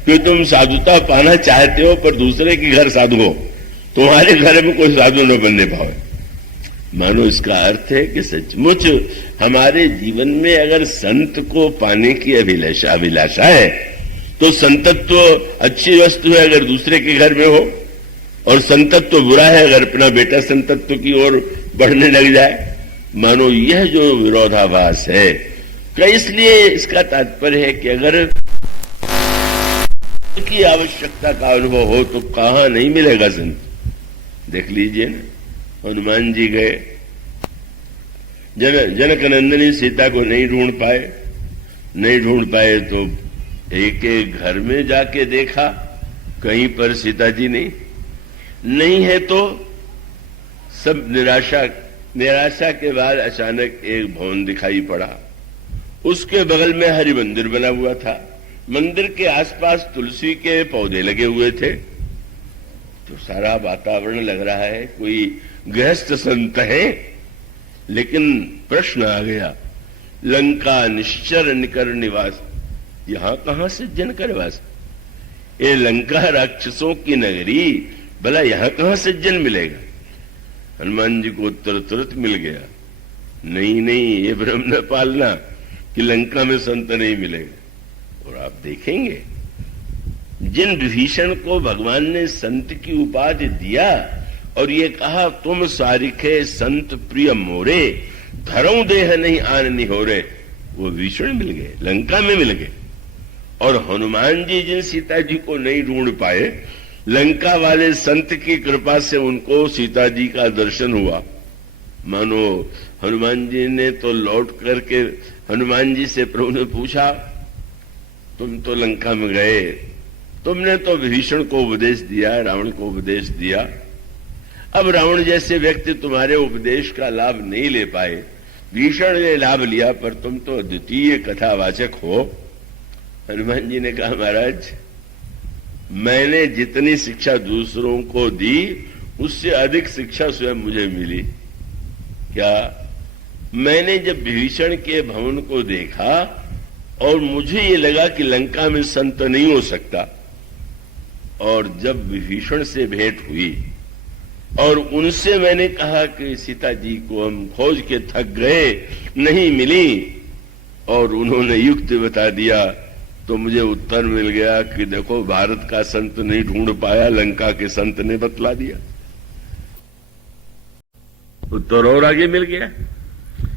कि तुम साधुता पाना चाहते हो पर दूसरे के घर साधु हो, तुम्हारे घर में कोई साधु न बनने पाए। मानो इसका अर्थ है कि सचमुच हमारे जीवन में अगर संत को पाने की अभिलाषा है तो संतत्व अच्छी वस्तु है अगर दूसरे के घर में हो, और संतत्व बुरा है अगर अपना बेटा संतत्व की ओर बढ़ने लग जाए। मानो यह जो विरोधाभास है, इसलिए इसका तात्पर्य है कि अगर की आवश्यकता का अनुभव हो तो कहां नहीं मिलेगा संत। देख लीजिए ना, हनुमान जी गए, जनक नंदिनी सीता को नहीं ढूंढ पाए तो एक एक घर में जाके देखा, कहीं पर सीता जी नहीं है तो सब निराशा के बाद अचानक एक भवन दिखाई पड़ा। उसके बगल में हरि मंदिर बना हुआ था, मंदिर के आसपास तुलसी के पौधे लगे हुए थे, तो सारा वातावरण लग रहा है कोई गृहस्थ संत है। लेकिन प्रश्न आ गया, लंका निश्चर निकर निवास, यहां कहां से जन कर वास? ये लंका राक्षसों की नगरी, भला यहां कहां सज्जन मिलेगा? हनुमान जी को उत्तर तुरंत मिल गया, नहीं ये भ्रम न पालना कि लंका में संत नहीं मिलेगा। और आप देखेंगे जिन विभीषण को भगवान ने संत की उपाधि दिया और ये कहा तुम सारिखे संत प्रिय मोरे, धरऊ देह नहीं आन निहोरे, वो विभीषण मिल गए, लंका में मिल गए। और हनुमान जी जिन सीता जी को नहीं ढूंढ पाए, लंका वाले संत की कृपा से उनको सीता जी का दर्शन हुआ। मानो हनुमान जी ने तो लौट करके हनुमान जी से प्रभु ने पूछा, तुम तो लंका में गए, तुमने तो विभीषण को उपदेश दिया, रावण को उपदेश दिया, अब रावण जैसे व्यक्ति तुम्हारे उपदेश का लाभ नहीं ले पाए, विभीषण ने लाभ लिया, पर तुम तो द्वितीय कथावाचक हो। हनुमान जी ने कहा, महाराज मैंने जितनी शिक्षा दूसरों को दी उससे अधिक शिक्षा स्वयं मुझे मिली। क्या? मैंने जब विभीषण के भवन को देखा और मुझे ये लगा कि लंका में संत नहीं हो सकता, और जब विभीषण से भेंट हुई और उनसे मैंने कहा कि सीता जी को हम खोज के थक गए, नहीं मिली, और उन्होंने युक्ति बता दिया, तो मुझे उत्तर मिल गया कि देखो भारत का संत नहीं ढूंढ पाया, लंका के संत ने बतला दिया। उत्तर और आगे मिल गया,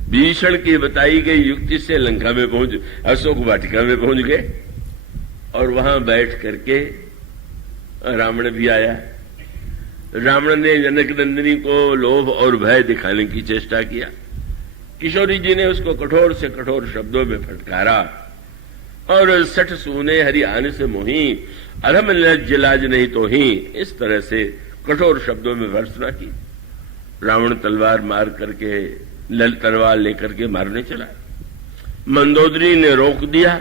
विभीषण की बताई गई युक्ति से लंका में पहुंच, अशोक वाटिका में पहुंच गए, और वहां बैठ करके रावण भी आया। रावण ने जनक नंदिनी को लोभ और भय दिखाने की चेष्टा किया। किशोरी जी ने उसको कठोर से कठोर शब्दों में फटकारा, और सठ सूने हरि आने से मोही, अधम लज्ज लाज नहीं तो ही, इस तरह से कठोर शब्दों में भर्त्सना की। रावण तलवार लेकर के मारने चला। मंदोदरी ने रोक दिया,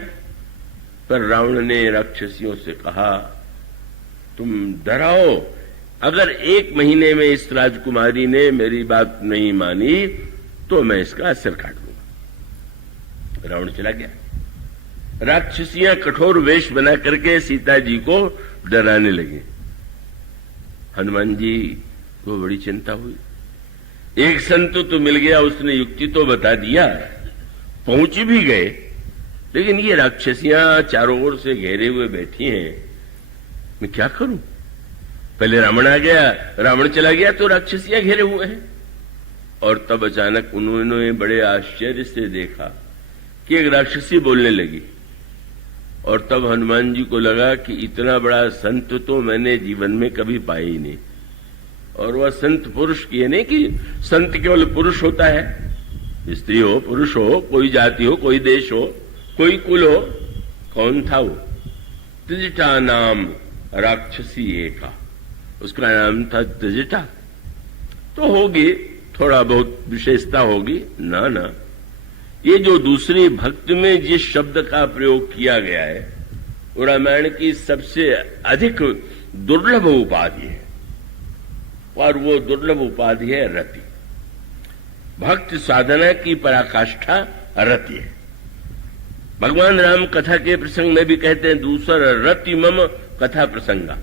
पर रावण ने राक्षसियों से कहा, तुम डराओ, अगर 1 महीने में इस राजकुमारी ने मेरी बात नहीं मानी तो मैं इसका सिर काट दूंगा। रावण चला गया। राक्षसियां कठोर वेश बना करके सीता जी को डराने लगे। हनुमान जी को बड़ी चिंता हुई। एक संत तो मिल गया, उसने युक्ति तो बता दिया, पहुंच भी गए, लेकिन ये राक्षसियां चारों ओर से घेरे हुए बैठी हैं, मैं क्या करूं? पहले रावण आ गया, रावण चला गया तो राक्षसियां घेरे हुए हैं। और तब अचानक उन्होंने बड़े आश्चर्य से देखा कि एक राक्षसी बोलने लगी, और तब हनुमान जी को लगा कि इतना बड़ा संत तो मैंने जीवन में कभी पाया ही नहीं। और वह संत पुरुष की, नहीं कि संत केवल पुरुष होता है, स्त्री हो, पुरुष हो, कोई जाति हो, कोई देश हो, कोई कुल हो। कौन था वो? त्रिजटा नाम राक्षसी एका, उसका नाम था त्रिजटा। तो होगी, थोड़ा बहुत विशेषता होगी ना। ये जो दूसरी भक्ति में जिस शब्द का प्रयोग किया गया है वो रामायण की सबसे अधिक दुर्लभ उपाधि है। और वो दुर्लभ उपाधि है रति। भक्ति साधना की पराकाष्ठा रति है। भगवान राम कथा के प्रसंग में भी कहते हैं, दूसरा रति मम कथा प्रसंगा।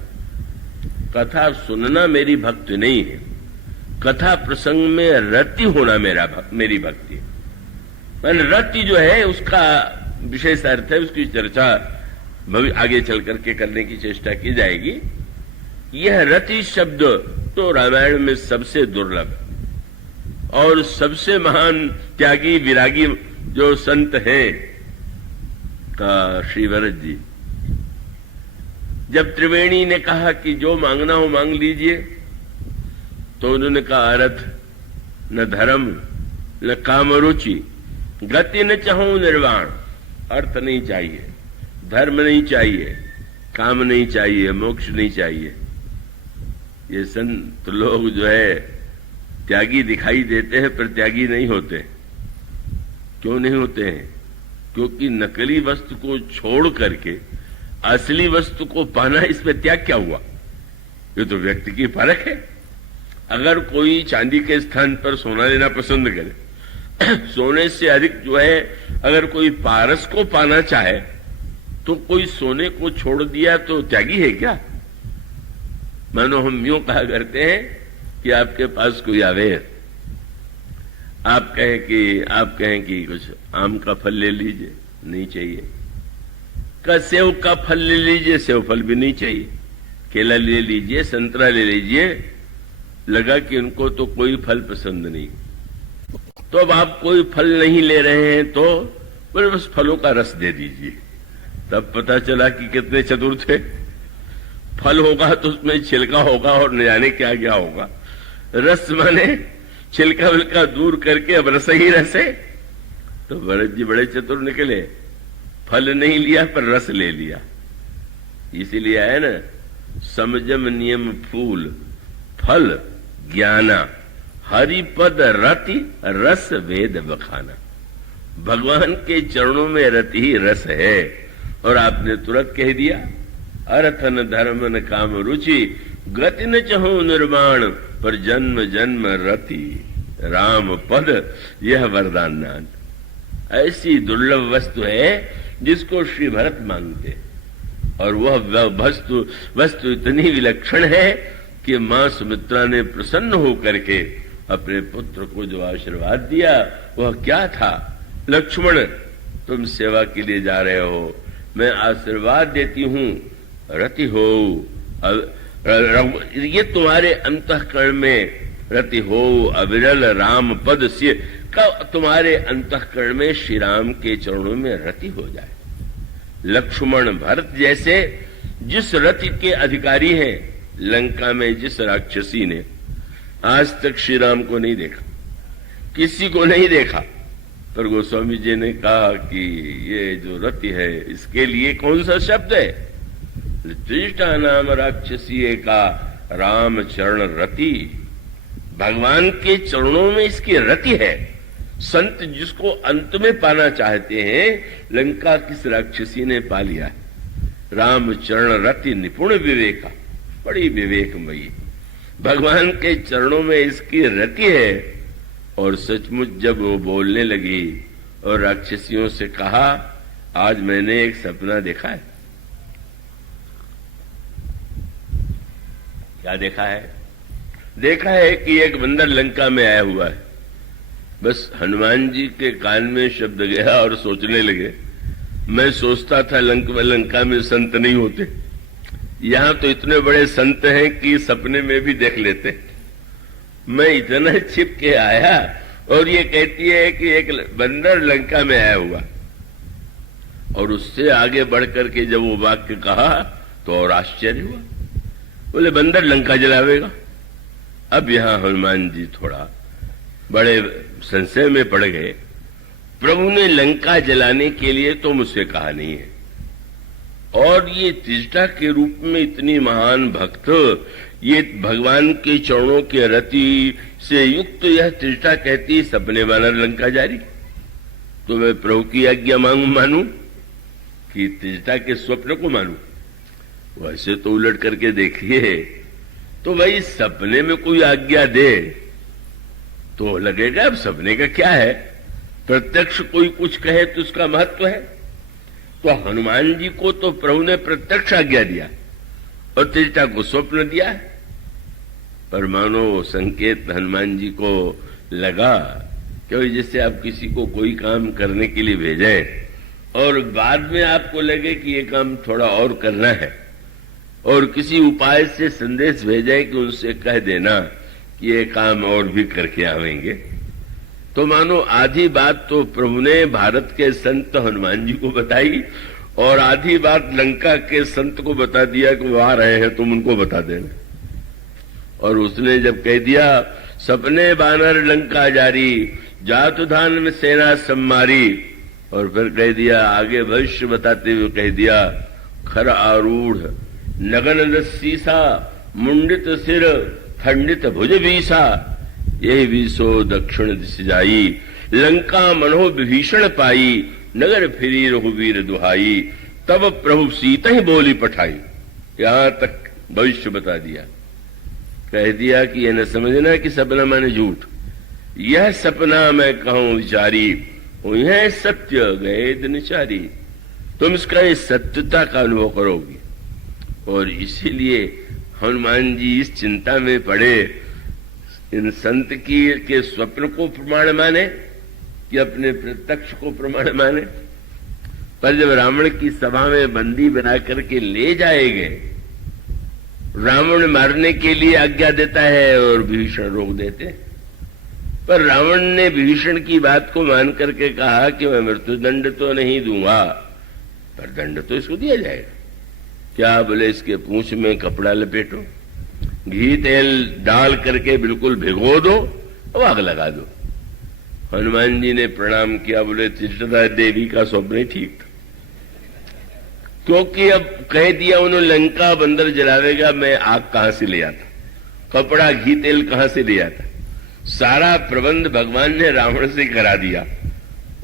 कथा सुनना मेरी भक्ति नहीं है, कथा प्रसंग में रति होना मेरी भक्ति है। मैंने रति जो है उसका विशेष अर्थ है, उसकी चर्चा आगे चल करके करने की चेष्टा की जाएगी। यह रति शब्द तो रामायण में सबसे दुर्लभ और सबसे महान त्यागी विरागी जो संत हैं श्री भरत जी। जब त्रिवेणी ने कहा कि जो मांगना हो मांग लीजिए, तो उन्होंने कहा अर्थ न धर्म न काम रुचि, गति न चाहूं निर्वाण। अर्थ नहीं चाहिए, धर्म नहीं चाहिए, काम नहीं चाहिए, मोक्ष नहीं चाहिए। ये संत लोग जो है त्यागी दिखाई देते हैं पर त्यागी नहीं होते। क्यों नहीं होते हैं? क्योंकि नकली वस्तु को छोड़ करके असली वस्तु को पाना, इसमें त्याग क्या हुआ? ये तो व्यक्ति की फर्क है। अगर कोई चांदी के स्थान पर सोना लेना पसंद करे, सोने से अधिक जो है अगर कोई पारस को पाना चाहे, तो कोई सोने को छोड़ दिया तो त्यागी है क्या? मानो हम यूं कहा करते हैं कि आपके पास कोई आवे, आप कहें कि कुछ आम का फल ले लीजिए, नहीं चाहिए। सेव का फल ले लीजिए, सेव फल भी नहीं चाहिए। केला ले लीजिए, संतरा ले लीजिए, लगा कि उनको तो कोई फल पसंद नहीं। तो अब आप कोई फल नहीं ले रहे हैं तो बोले बस फलों का रस दे दीजिए। तब पता चला कि कितने चतुर थे। फल होगा तो उसमें छिलका होगा और न जाने क्या क्या होगा। रस माने छिलका विलका दूर करके अब रस ही रस है। तो भरत जी बड़े चतुर निकले, फल नहीं लिया पर रस ले लिया। इसीलिए है ना, समझम नियम फूल फल ज्ञाना, हरिपद रति रस वेद बखाना। भगवान के चरणों में रति ही रस है। और आपने तुरंत कह दिया, अर्थ न धर्म न काम रुचि, गति न चाहूं निर्माण, पर जन्म जन्म रति राम पद यह वरदान नान। ऐसी दुर्लभ वस्तु है जिसको श्री भरत मांगते, और वह वस्तु इतनी विलक्षण है कि मां सुमित्रा ने प्रसन्न होकर के अपने पुत्र को जो आशीर्वाद दिया वह क्या था? लक्ष्मण, तुम सेवा के लिए जा रहे हो, मैं आशीर्वाद देती हूं, रति हो। ये तुम्हारे अंतःकरण में रति हो, अविरल राम पद से तुम्हारे अंतःकरण में श्री राम के चरणों में रति हो जाए। लक्ष्मण भरत जैसे जिस रति के अधिकारी हैं, लंका में जिस राक्षसी ने आज तक श्री राम को नहीं देखा, किसी को नहीं देखा, पर गोस्वामी जी ने कहा कि ये जो रति है इसके लिए कौन सा शब्द है? त्रिष्ठा नाम राक्षसी का राम चरण रति। भगवान के चरणों में इसकी रति है। संत जिसको अंत में पाना चाहते हैं, लंका किस राक्षसी ने पा लिया है। राम चरण रति निपुण विवेका, बड़ी विवेकमयी। भगवान के चरणों में इसकी रति है। और सचमुच जब वो बोलने लगी और राक्षसियों से कहा, आज मैंने एक सपना देखा है। क्या देखा है? देखा है कि एक बंदर लंका में आया हुआ है। बस हनुमान जी के कान में शब्द गया और सोचने लगे, मैं सोचता था लंका में संत नहीं होते, यहां तो इतने बड़े संत हैं कि सपने में भी देख लेते। मैं इतना छिप के आया और ये कहती है कि एक बंदर लंका में आया हुआ। और उससे आगे बढ़कर के जब वो वाक्य कहा तो और आश्चर्य हुआ। बोले बंदर लंका जलावेगा। अब यहां हनुमान जी थोड़ा बड़े संशय में पड़ गए। प्रभु ने लंका जलाने के लिए तो मुझसे कहा नहीं है, और ये त्रिष्ठा के रूप में इतनी महान भक्त, ये भगवान के चरणों के रति से युक्त यह त्रिष्ठा कहती सपने वाला लंका जारी। तो मैं प्रभु की आज्ञा मानूं कि त्रिष्ठा के स्वप्न को मानूं? वैसे तो उलट करके देखिए तो भाई सपने में कोई आज्ञा दे तो लगेगा अब सपने का क्या है, प्रत्यक्ष कोई कुछ कहे तो उसका महत्व है। तो हनुमान जी को तो प्रभु ने प्रत्यक्ष आज्ञा दिया और त्रिजटा को स्वप्न दिया, पर मानो संकेत हनुमान जी को लगा कि जैसे आप किसी को कोई काम करने के लिए भेजें और बाद में आपको लगे कि ये काम थोड़ा और करना है और किसी उपाय से संदेश भेजे कि उनसे कह देना कि ये काम और भी करके आवेंगे, तो मानो आधी बात तो प्रभु ने भारत के संत हनुमान जी को बताई और आधी बात लंका के संत को बता दिया कि वो आ रहे हैं, तुम उनको बता देना। और उसने जब कह दिया सपने बानर लंका जारी, जातु धान में सेना सम्मारी, और फिर कह दिया आगे भविष्य बताते हुए कह दिया खर आरूढ़ नगन रस्सीसा, मुंडित सिर खंडित भुज बीसा, यही बीसो दक्षिण दिश जाई, लंका मनोह विभीषण पाई, नगर फिरी रघुवीर दुहाई, तब प्रभु सीता ही बोली पठाई। यहां तक भविष्य बता दिया, कह दिया कि यह न समझना कि सपना माने झूठ, यह सपना मैं कहूं विचारी, यह सत्य गए दिनचारी, तुम इसका इस सत्यता का अनुभव करोगी। और इसीलिए हनुमान जी इस चिंता में पड़े, इन संत की के स्वप्न को प्रमाण माने कि अपने प्रत्यक्ष को प्रमाण माने। पर जब रावण की सभा में बंदी बना करके ले जाए गए, रावण मारने के लिए आज्ञा देता है और विभीषण रोक देते हैं, पर रावण ने विभीषण की बात को मान करके कहा कि मैं मृत्युदंड तो नहीं दूंगा, पर दंड तो इसको दिया जाएगा। क्या बोले, इसके पूंछ में कपड़ा लपेटो, घी तेल डाल करके बिल्कुल भिगो दो और आग लगा दो। हनुमान जी ने प्रणाम किया, बोले त्रिजटा देवी का स्वप्न ठीक था, क्योंकि अब कह दिया उन्होंने लंका बंदर जलावेगा, मैं आग कहां से ले आता, कपड़ा घी तेल कहां से ले आता, सारा प्रबंध भगवान ने रावण से करा दिया।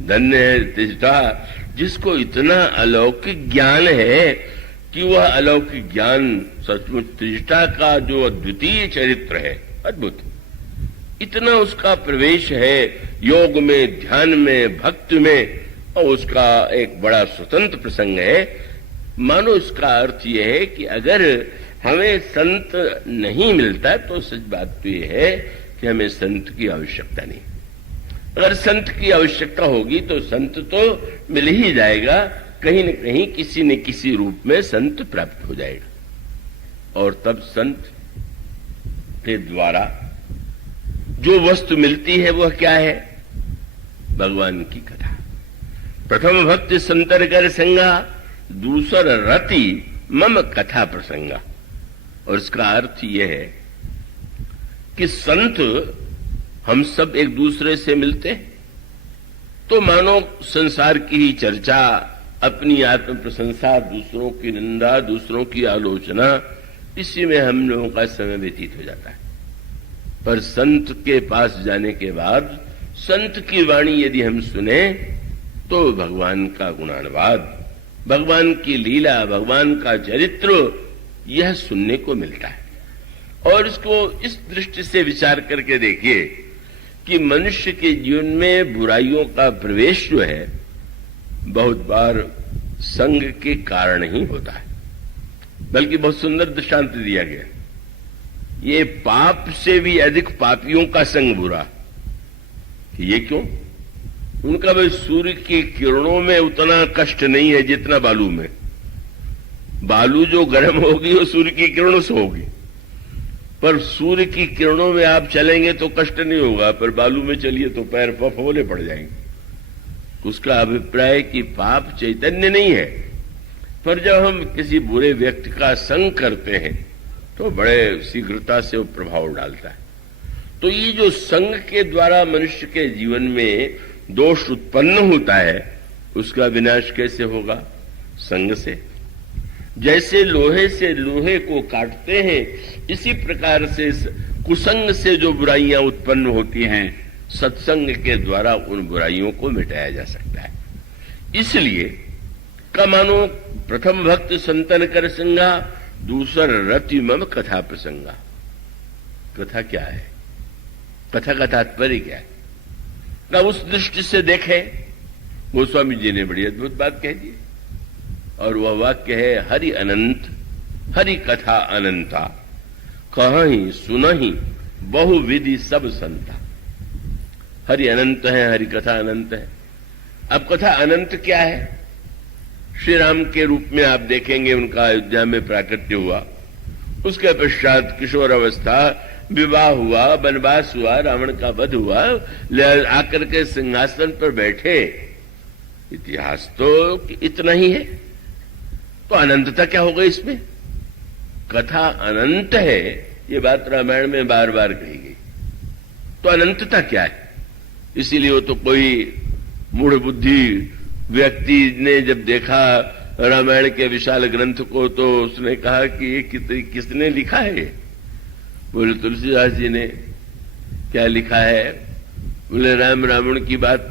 धन्य है त्रिजटा जिसको इतना अलौकिक ज्ञान है कि वह अलौकिक ज्ञान सचमुच त्रिजटा का जो अद्वितीय चरित्र है, अद्भुत, इतना उसका प्रवेश है योग में, ध्यान में, भक्ति में, और उसका एक बड़ा स्वतंत्र प्रसंग है। मानो इसका अर्थ यह है कि अगर हमें संत नहीं मिलता तो सच बात तो यह है कि हमें संत की आवश्यकता नहीं। अगर संत की आवश्यकता होगी तो संत तो मिल ही जाएगा, कहीं न कहीं किसी न किसी रूप में संत प्राप्त हो जाएगा। और तब संत के द्वारा जो वस्तु मिलती है वह क्या है, भगवान की कथा। प्रथम भक्ति संतर कर संगा, दूसर रति मम कथा प्रसंगा। और इसका अर्थ यह है कि संत हम सब एक दूसरे से मिलते हैं तो मानो संसार की ही चर्चा, अपनी आत्म प्रशंसा, दूसरों की निंदा, दूसरों की आलोचना, इसी में हम लोगों का समय व्यतीत हो जाता है। पर संत के पास जाने के बाद संत की वाणी यदि हम सुने तो भगवान का गुणानुवाद, भगवान की लीला, भगवान का चरित्र, यह सुनने को मिलता है। और इसको इस दृष्टि से विचार करके देखिए कि मनुष्य के जीवन में बुराइयों का प्रवेश जो है बहुत बार संग के कारण ही होता है। बल्कि बहुत सुंदर दृष्टांत दिया गया, ये पाप से भी अधिक पापियों का संग बुरा। ये क्यों? उनका भाई सूर्य की किरणों में उतना कष्ट नहीं है जितना बालू में। बालू जो गर्म होगी वो सूर्य की किरणों से होगी, पर सूर्य की किरणों में आप चलेंगे तो कष्ट नहीं होगा, पर बालू में चलिए तो पैर फफोले पड़ जाएंगे। उसका अभिप्राय कि पाप चैतन्य नहीं है, पर जब हम किसी बुरे व्यक्ति का संग करते हैं तो बड़े शीघ्रता से वो प्रभाव डालता है। तो ये जो संग के द्वारा मनुष्य के जीवन में दोष उत्पन्न होता है, उसका विनाश कैसे होगा? संग से। जैसे लोहे से लोहे को काटते हैं, इसी प्रकार से कुसंग से जो बुराइयां उत्पन्न होती हैं, सत्संग के द्वारा उन बुराइयों को मिटाया जा सकता है। इसलिए का मानो प्रथम भक्त संतन कर संगा, दूसर रति मम कथा प्रसंगा। कथा क्या है, कथा का तात्पर्य क्या है? ना उस दृष्टि से देखें, गोस्वामी जी ने बड़ी अद्भुत बात कह दी और वह वाक्य है, हरि अनंत हरि कथा अनंता, कहीं सुनहि बहुविधि सब संता। हरि अनंत है, हरि कथा अनंत है। अब कथा अनंत क्या है? श्री राम के रूप में आप देखेंगे, उनका अयोध्या में प्राकट्य हुआ, उसके पश्चात किशोर अवस्था, विवाह हुआ, वनवास हुआ, रावण का वध हुआ, आकर के सिंहासन पर बैठे। इतिहास तो इतना ही है, तो अनंतता क्या हो गई इसमें? कथा अनंत है, ये बात रामायण में बार बार कही गई। तो अनंतता क्या है? इसीलिए वो तो कोई मूढ़ बुद्धि व्यक्ति ने जब देखा रामायण के विशाल ग्रंथ को, तो उसने कहा कि ये किसने लिखा है? बोले तुलसीदास जी ने। क्या लिखा है? बोले राम रावण की बात।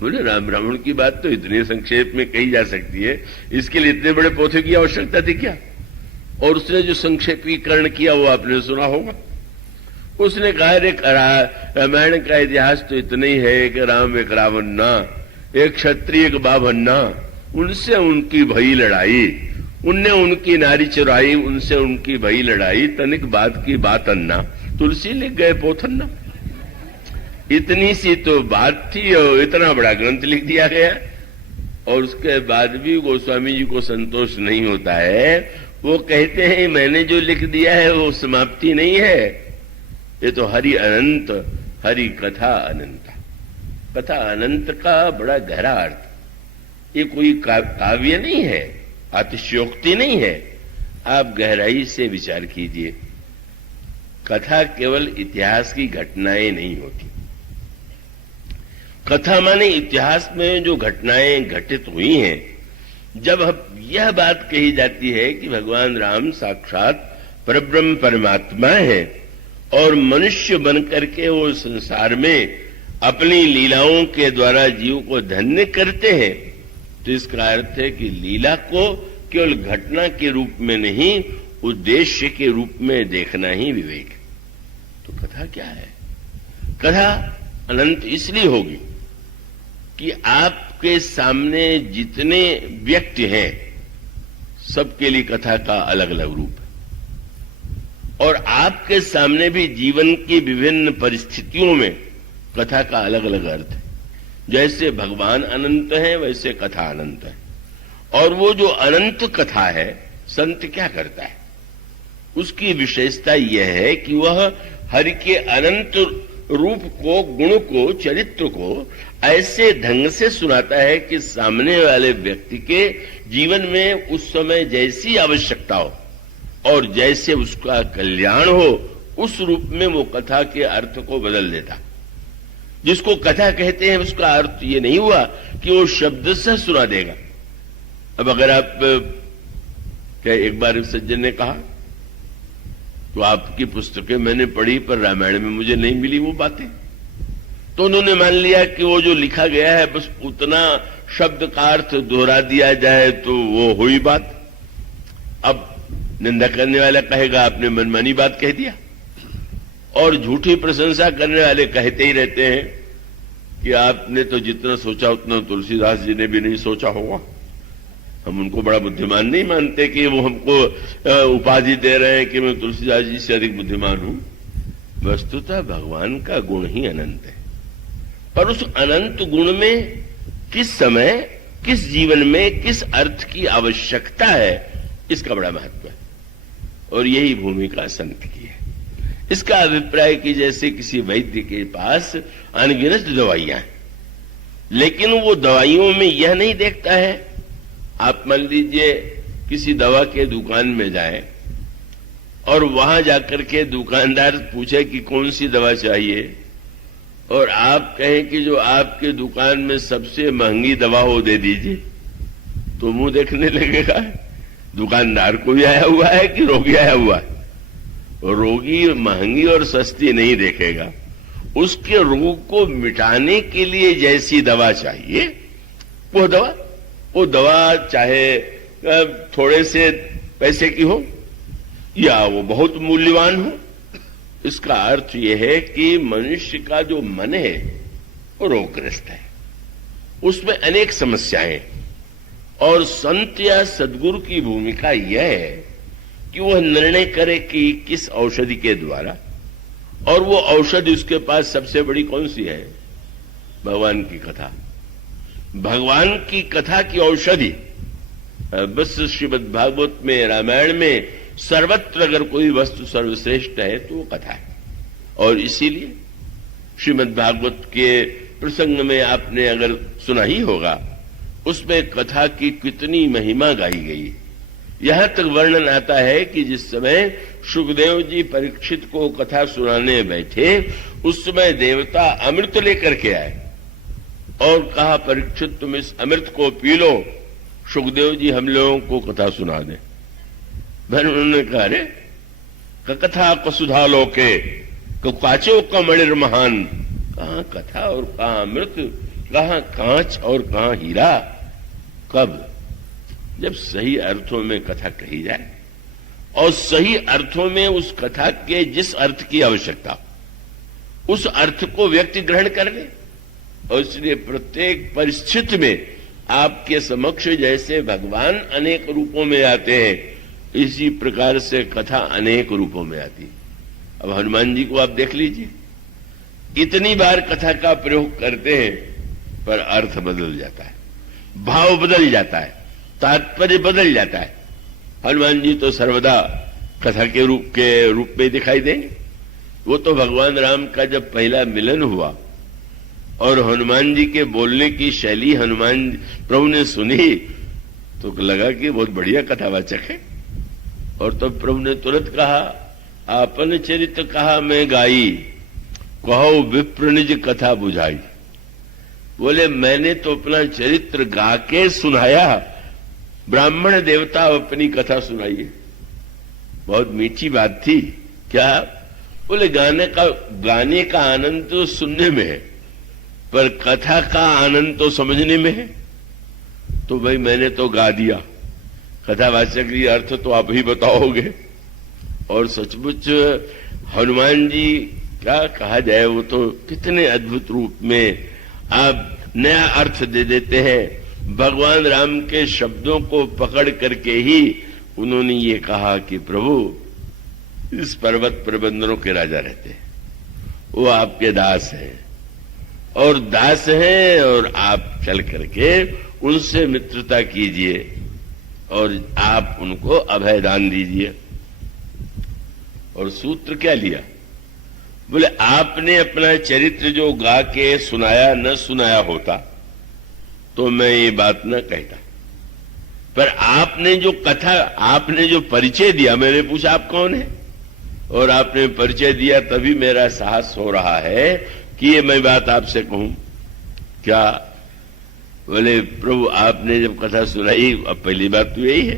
बोले राम रावण की बात तो इतने संक्षेप में कही जा सकती है, इसके लिए इतने बड़े पोथे की आवश्यकता थी क्या? और उसने जो संक्षेपीकरण किया वो आपने सुना होगा। उसने कहा, रामायण का इतिहास तो इतना ही है कि राम एक रावण ना, एक क्षत्रिय एक बाभन ना, उनसे उनकी भई लड़ाई, उनने उनकी नारी चुराई, उनसे उनकी भई लड़ाई, तनिक बात की बात अन्ना, तुलसी लिख गए पोथन्ना। इतनी सी तो बात थी और इतना बड़ा ग्रंथ लिख दिया गया। और उसके बाद भी गोस्वामी जी को संतोष नहीं होता है। वो कहते हैं मैंने जो लिख दिया है वो समाप्ति नहीं है, ये तो हरि अनंत हरि कथा अनंत। कथा अनंत का बड़ा गहरा अर्थ। ये कोई काव्य नहीं है, अतिशयोक्ति नहीं है। आप गहराई से विचार कीजिए। कथा केवल इतिहास की घटनाएं नहीं होती। कथा माने इतिहास में जो घटनाएं घटित हुई हैं, जब यह बात कही जाती है कि भगवान राम साक्षात परब्रह्म परमात्मा है और मनुष्य बनकर के वो संसार में अपनी लीलाओं के द्वारा जीव को धन्य करते हैं, तो इसका अर्थ है कि लीला को केवल घटना के रूप में नहीं, उद्देश्य के रूप में देखना ही विवेक है। तो कथा क्या है? कथा अनंत इसलिए होगी कि आपके सामने जितने व्यक्ति हैं, सबके लिए कथा का अलग अलग रूप है। और आपके सामने भी जीवन की विभिन्न परिस्थितियों में कथा का अलग अलग अर्थ है। जैसे भगवान अनंत है, वैसे कथा अनंत है। और वो जो अनंत कथा है, संत क्या करता है? उसकी विशेषता यह है कि वह हरि के अनंत रूप को, गुण को, चरित्र को ऐसे ढंग से सुनाता है कि सामने वाले व्यक्ति के जीवन में उस समय जैसी आवश्यकता हो और जैसे उसका कल्याण हो, उस रूप में वो कथा के अर्थ को बदल देता। जिसको कथा कहते हैं उसका अर्थ ये नहीं हुआ कि वो शब्द से सुना देगा। अब अगर आप, क्या एक बार सज्जन ने कहा तो आपकी पुस्तकें मैंने पढ़ी पर रामायण में मुझे नहीं मिली वो बातें, तो उन्होंने मान लिया कि वो जो लिखा गया है बस उतना शब्द का अर्थ दोहरा दिया जाए तो वो हुई बात। अब निंदा करने वाला कहेगा आपने मनमानी बात कह दिया, और झूठी प्रशंसा करने वाले कहते ही रहते हैं कि आपने तो जितना सोचा उतना तुलसीदास जी ने भी नहीं सोचा होगा। हम उनको बड़ा बुद्धिमान नहीं मानते कि वो हमको उपाधि दे रहे हैं कि मैं तुलसीदास जी से अधिक बुद्धिमान हूं। वस्तुतः भगवान का गुण ही अनंत है, पर उस अनंत गुण में किस समय, किस जीवन में किस अर्थ की आवश्यकता है, इसका बड़ा महत्व है। और यही भूमिका संत की है। इसका अभिप्राय कि जैसे किसी वैद्य के पास अनगिनत दवाइयां हैं, लेकिन वो दवाइयों में यह नहीं देखता है। आप मान लीजिए किसी दवा के दुकान में जाएं और वहां जाकर के दुकानदार पूछे कि कौन सी दवा चाहिए, और आप कहें कि जो आपके दुकान में सबसे महंगी दवा हो दे दीजिए, तो मुंह देखने लगेगा दुकानदार को भी आया हुआ है कि रोगी आया हुआ है। रोगी महंगी और सस्ती नहीं देखेगा, उसके रोग को मिटाने के लिए जैसी दवा चाहिए वो दवा चाहे थोड़े से पैसे की हो या वो बहुत मूल्यवान हो, इसका अर्थ यह है कि मनुष्य का जो मन है वो रोगग्रस्त है, उसमें अनेक समस्याएं हैं। और संत या सदगुरु की भूमिका यह है कि वह निर्णय करे कि किस औषधि के द्वारा, और वो औषधि उसके पास सबसे बड़ी कौन सी है? भगवान की कथा। भगवान की कथा की औषधि बस श्रीमद् भागवत में, रामायण में, सर्वत्र अगर कोई वस्तु सर्वश्रेष्ठ है तो वो कथा है। और इसीलिए श्रीमद् भागवत के प्रसंग में आपने अगर सुना ही होगा, उसमें कथा की कितनी महिमा गाई गई। यहां तक वर्णन आता है कि जिस समय सुखदेव जी परीक्षित को कथा सुनाने बैठे, उस समय देवता अमृत लेकर के आए और कहा, परीक्षित तुम इस अमृत को पी लो, सुखदेव जी हम लोगों को कथा सुना दें। फिर उन्होंने कहा, अरे कथा कसुधा लोके काचो का मणिर महान। कहां कथा और कहां अमृत, कहां कांच और कहां हीरा। कब? जब सही अर्थों में कथा कही जाए और सही अर्थों में उस कथा के जिस अर्थ की आवश्यकता, उस अर्थ को व्यक्ति ग्रहण कर ले। और इसलिए प्रत्येक परिस्थिति में आपके समक्ष जैसे भगवान अनेक रूपों में आते हैं, इसी प्रकार से कथा अनेक रूपों में आती है। अब हनुमान जी को आप देख लीजिए, इतनी बार कथा का प्रयोग करते हैं पर अर्थ बदल जाता है, भाव बदल जाता है, तात्पर्य बदल जाता है। हनुमान जी तो सर्वदा कथा के रूप में दिखाई देंगे। वो तो भगवान राम का जब पहला मिलन हुआ और हनुमान जी के बोलने की शैली हनुमान प्रभु ने सुनी तो लगा कि बहुत बढ़िया कथावाचक है। और तब प्रभु ने तुरंत कहा, आपन चरित्र कहा मैं गाई, कहो विप्र निज कथा बुझाई। बोले मैंने तो अपना चरित्र गा के सुनाया, ब्राह्मण देवता अपनी कथा सुनाइए। बहुत मीठी बात थी। क्या? बोले गाने का आनंद तो सुनने में है, पर कथा का आनंद तो समझने में है। तो भाई मैंने तो गा दिया, कथावाचक की अर्थ तो आप ही बताओगे। और सचमुच हनुमान जी क्या कहा जाए, वो तो कितने अद्भुत रूप में आप नया अर्थ दे देते हैं। भगवान राम के शब्दों को पकड़ करके ही उन्होंने ये कहा कि प्रभु इस पर्वत पर बंदरों के राजा रहते हैं, वो आपके दास हैं और दास हैं, और आप चल करके उनसे मित्रता कीजिए और आप उनको अभयदान दीजिए। और सूत्र क्या लिया? बोले आपने अपना चरित्र जो गा के सुनाया न सुनाया होता तो मैं ये बात न कहता, पर आपने जो कथा, आपने जो परिचय दिया, मैंने पूछा आप कौन है, और आपने परिचय दिया, तभी मेरा साहस हो रहा है कि ये मैं बात आपसे कहूं। क्या? बोले प्रभु आपने जब कथा सुनाई, अब पहली बात तो यही है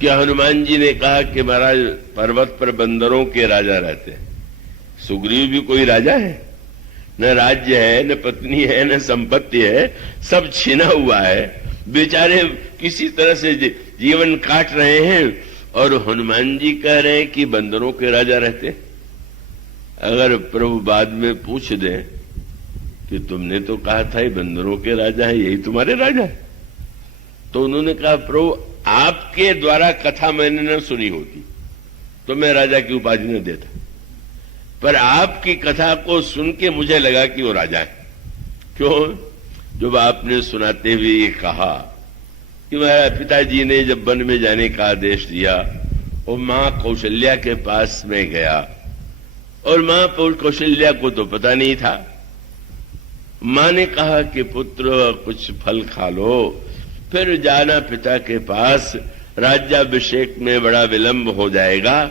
कि हनुमान जी ने कहा कि महाराज पर्वत पर बंदरों के राजा रहते हैं। सुग्रीव भी कोई राजा है? न राज्य है, न पत्नी है, न संपत्ति है, सब छीना हुआ है। बेचारे किसी तरह से जीवन काट रहे हैं और हनुमान जी कह रहे हैं कि बंदरों के राजा रहते हैं। अगर प्रभु बाद में पूछ दें कि तुमने तो कहा था ये बंदरों के राजा है, यही तुम्हारे राजा है, तो उन्होंने कहा प्रभु आपके द्वारा कथा मैंने न सुनी होती तो मैं राजा की उपाधि न देता, पर आपकी कथा को सुन के मुझे लगा कि वो राजा है। क्यों? जब आपने सुनाते हुए ये कहा कि मेरे पिताजी ने जब वन में जाने का आदेश दिया और मां कौशल्या के पास में गया, और मां कौशल्या को तो पता नहीं था। मां ने कहा कि पुत्र कुछ फल खा लो, फिर जाना पिता के पास, राज्याभिषेक में बड़ा विलंब हो जाएगा।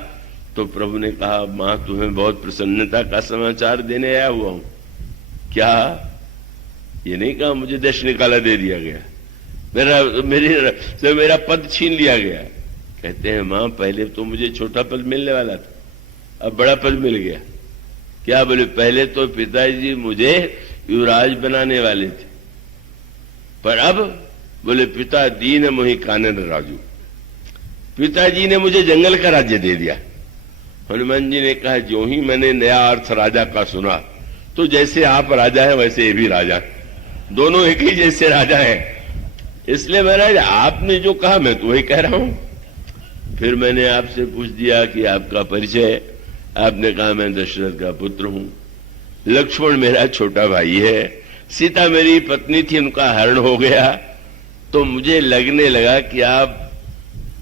तो प्रभु ने कहा मां तुम्हें बहुत प्रसन्नता का समाचार देने आया हुआ हूं। क्या? ये नहीं कहा मुझे देश निकाला दे दिया गया, मेरा पद छीन लिया गया। कहते हैं मां पहले तो मुझे छोटा पद मिलने वाला था, अब बड़ा पद मिल गया। क्या? बोले पहले तो पिताजी मुझे युवराज बनाने वाले थे, पर अब बोले पिता दीन मोहि कानन राजू, पिताजी ने मुझे जंगल का राज्य दे दिया हनुमान जी ने कहा, जो ही मैंने नया अर्थ राजा का सुना तो जैसे आप राजा हैं वैसे ये भी राजा, दोनों एक ही जैसे राजा हैं। इसलिए महाराज आपने जो कहा मैं तो वही कह रहा हूं। फिर मैंने आपसे पूछ दिया कि आपका परिचय। आपने कहा मैं दशरथ का पुत्र हूं, लक्ष्मण मेरा छोटा भाई है, सीता मेरी पत्नी थी, उनका हरण हो गया। तो मुझे लगने लगा कि आप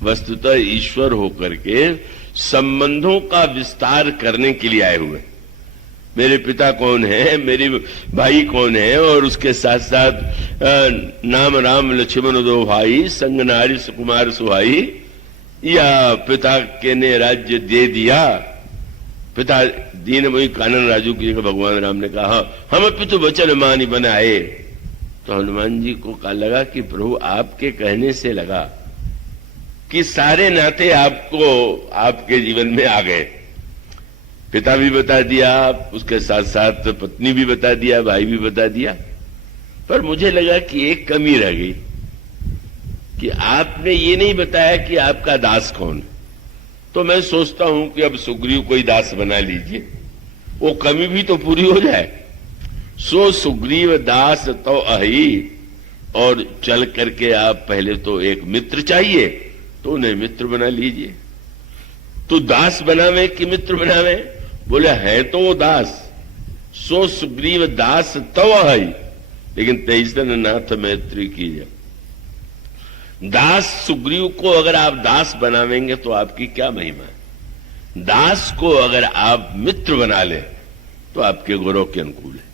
वस्तुतः ईश्वर होकर के संबंधों का विस्तार करने के लिए आए हुए। मेरे पिता कौन है, मेरे भाई कौन है, और उसके साथ साथ नाम राम लक्ष्मण दो भाई, संग नारी सुकुमार सुहाई, या पिता के ने राज्य दे दिया। पिता दीन वही कानन राजू की जगह भगवान राम ने कहा, हम पितु वचन मानी बनाए। तो हनुमान जी को लगा कि प्रभु आपके कहने से लगा कि सारे नाते आपको आपके जीवन में आ गए। पिता भी बता दिया, उसके साथ साथ पत्नी भी बता दिया, भाई भी बता दिया। पर मुझे लगा कि एक कमी रह गई कि आपने ये नहीं बताया कि आपका दास कौन है। तो मैं सोचता हूं कि अब सुग्रीव कोई दास बना लीजिए, वो कमी भी तो पूरी हो जाए। सो सुग्रीव दास तो अहि, और चल करके आप पहले तो एक मित्र चाहिए तो उन्हें मित्र बना लीजिए। तो दास बनावे कि मित्र बनावे? बोले है तो वो दास। सो सुग्रीव दास तो अहि, लेकिन तेईसन नाथ मैत्री कीजिए। दास सुग्रीव को अगर आप दास बनावेंगे तो आपकी क्या महिमा है। दास को अगर आप मित्र बना ले तो आपके गौरव के अनुकूल है।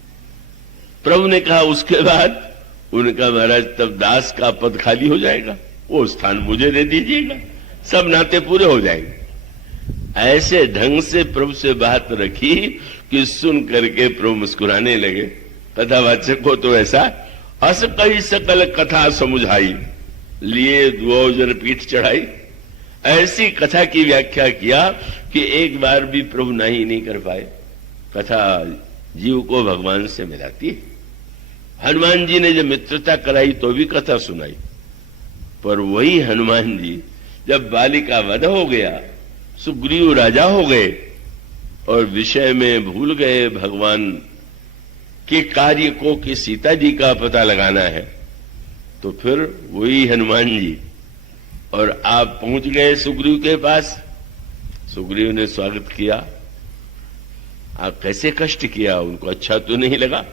प्रभु ने कहा उसके बाद, उनका महाराज तब दास का पद खाली हो जाएगा, वो स्थान मुझे दे दीजिएगा, सब नाते पूरे हो जाएंगे। ऐसे ढंग से प्रभु से बात रखी कि सुन करके प्रभु मुस्कुराने लगे। कथावाचक को तो ऐसा, अस कही सकल कथा समुझाई, लिए दुओजन पीठ चढ़ाई। ऐसी कथा की व्याख्या किया कि एक बार भी प्रभु नहीं कर पाए। कथा जीव को भगवान से मिलाती है। हनुमान जी ने जब मित्रता कराई तो भी कथा सुनाई, पर वही हनुमान जी जब बाली का वध हो गया, सुग्रीव राजा हो गए और विषय में भूल गए भगवान के कार्य को कि सीता जी का पता लगाना है, तो फिर वही हनुमान जी और आप पहुंच गए सुग्रीव के पास। सुग्रीव ने स्वागत किया। आप कैसे कष्ट किया, उनको अच्छा तो नहीं लगा।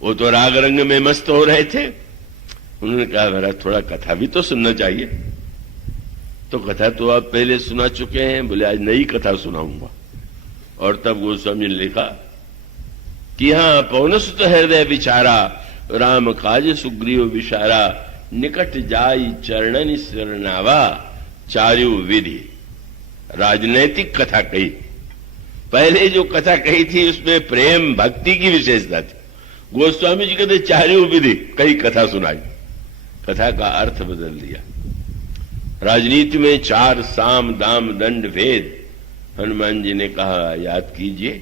वो तो राग रंग में मस्त हो रहे थे। उन्होंने कहा मेरा थोड़ा कथा भी तो सुनना चाहिए। तो कथा तो आप पहले सुना चुके हैं। बोले आज नई कथा सुनाऊंगा। और तब गोस्वामी ने लिखा कि हाँ, पवनसुत हृदय विचारा, राम काज सुग्रीव विशारा, निकट जाई चरणन शरणावा, चारु विधि। राजनैतिक कथा कही। पहले जो कथा कही थी उसमें प्रेम भक्ति की विशेषता थी। गोस्वामी जी कहते चारु विधि कई कथा सुनाई, कथा का अर्थ बदल दिया। राजनीति में 4 साम दाम दंड भेद। हनुमान जी ने कहा याद कीजिए,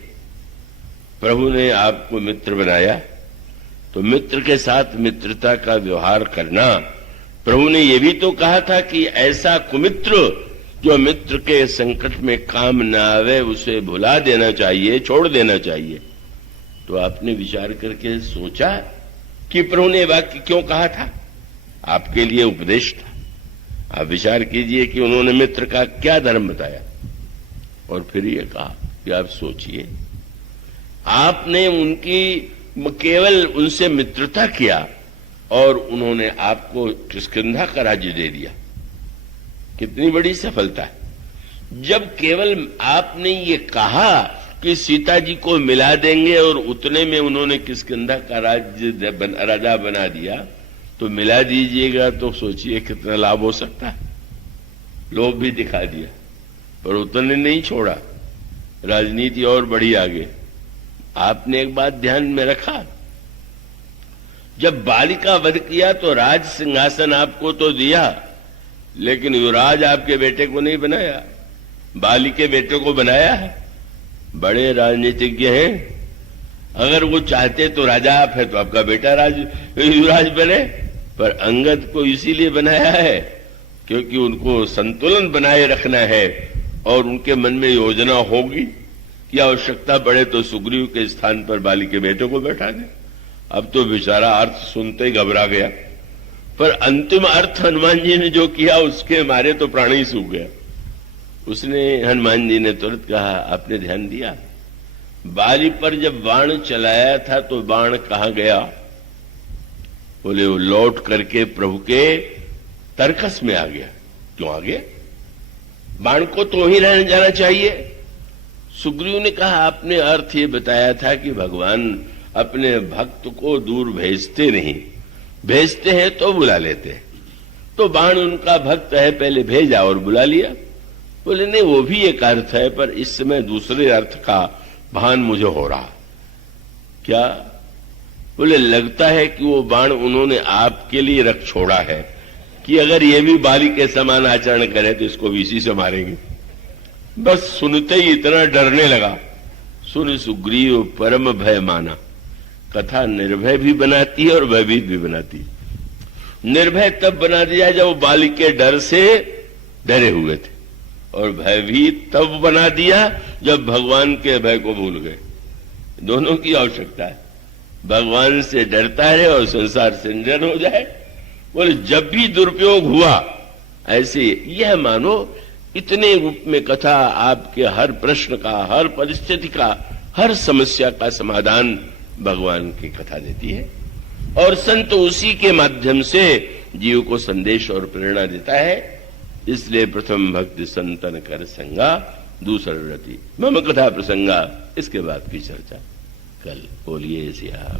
प्रभु ने आपको मित्र बनाया तो मित्र के साथ मित्रता का व्यवहार करना। प्रभु ने यह भी तो कहा था कि ऐसा कुमित्र जो मित्र के संकट में काम न आवे उसे भुला देना चाहिए, छोड़ देना चाहिए। तो आपने विचार करके सोचा कि प्रभु ने वाक्य क्यों कहा था? आपके लिए उपदेश था। आप विचार कीजिए कि उन्होंने मित्र का क्या धर्म बताया और फिर ये कहा कि आप सोचिए, आपने उनकी केवल उनसे मित्रता किया और उन्होंने आपको किष्किंधा का राज्य दे दिया। कितनी बड़ी सफलता है। जब केवल आपने ये कहा कि सीता जी को मिला देंगे और उतने में उन्होंने किष्किंधा का राज्य राजा बना दिया, तो मिला दीजिएगा तो सोचिए कितना लाभ हो सकता है। लोभ भी दिखा दिया पर उतने नहीं छोड़ा, राजनीति और बढ़ी आगे। आपने एक बात ध्यान में रखा, जब बाली का वध किया तो राज सिंहासन आपको तो दिया, लेकिन युवराज आपके बेटे को नहीं बनाया, बाली के बेटे को बनाया है। बड़े राजनीतिज्ञ हैं। अगर वो चाहते तो राजा आप है तो आपका बेटा युवराज बने, पर अंगद को इसीलिए बनाया है क्योंकि उनको संतुलन बनाए रखना है और उनके मन में योजना होगी कि आवश्यकता पड़े तो सुग्रीव के स्थान पर बाली के बेटे को बैठा दे। अब तो बेचारा अर्थ सुनते ही घबरा गया, पर अंतिम अर्थ हनुमान जी ने जो किया उसके मारे तो प्राण ही सूख गया। उसने हनुमान जी ने तुरंत कहा, आपने ध्यान दिया बाली पर जब बाण चलाया था तो बाण कहां गया? बोले वो लौट करके प्रभु के तरकस में आ गया। क्यों आ गया? बाण को तो ही रहने जाना चाहिए। सुग्रीव ने कहा, आपने अर्थ ये बताया था कि भगवान अपने भक्त को दूर भेजते नहीं, भेजते हैं तो बुला लेते हैं। तो बाण उनका भक्त है, पहले भेजा और बुला लिया। बोले नहीं, वो भी एक अर्थ है, पर इस समय दूसरे अर्थ का भान मुझे हो रहा। क्या? बोले लगता है कि वो बाण उन्होंने आपके लिए रख छोड़ा है कि अगर ये भी बाली के समान आचरण करे तो इसको भी इसी से मारेंगे। बस सुनते ही इतना डरने लगा। सुन सुग्रीव परम भय माना। कथा निर्भय भी बनाती है और भयभीत भी बनाती है। निर्भय तब बना दिया जब वो बाली के डर से डरे हुए थे, और भयभीत तब बना दिया जब भगवान के भय को भूल गए। दोनों की आवश्यकता है। भगवान से डरता रहे और संसार से निडर हो जाए। बोले जब भी दुरुपयोग हुआ ऐसे यह मानो इतने रूप में कथा आपके हर प्रश्न का, हर परिस्थिति का, हर समस्या का समाधान भगवान की कथा देती है, और संत उसी के माध्यम से जीव को संदेश और प्रेरणा देता है। इसलिए प्रथम भक्ति संतन कर संगा, दूसर रति मम कथा प्रसंगा। इसके बाद की चर्चा कल। बोलिए सिया।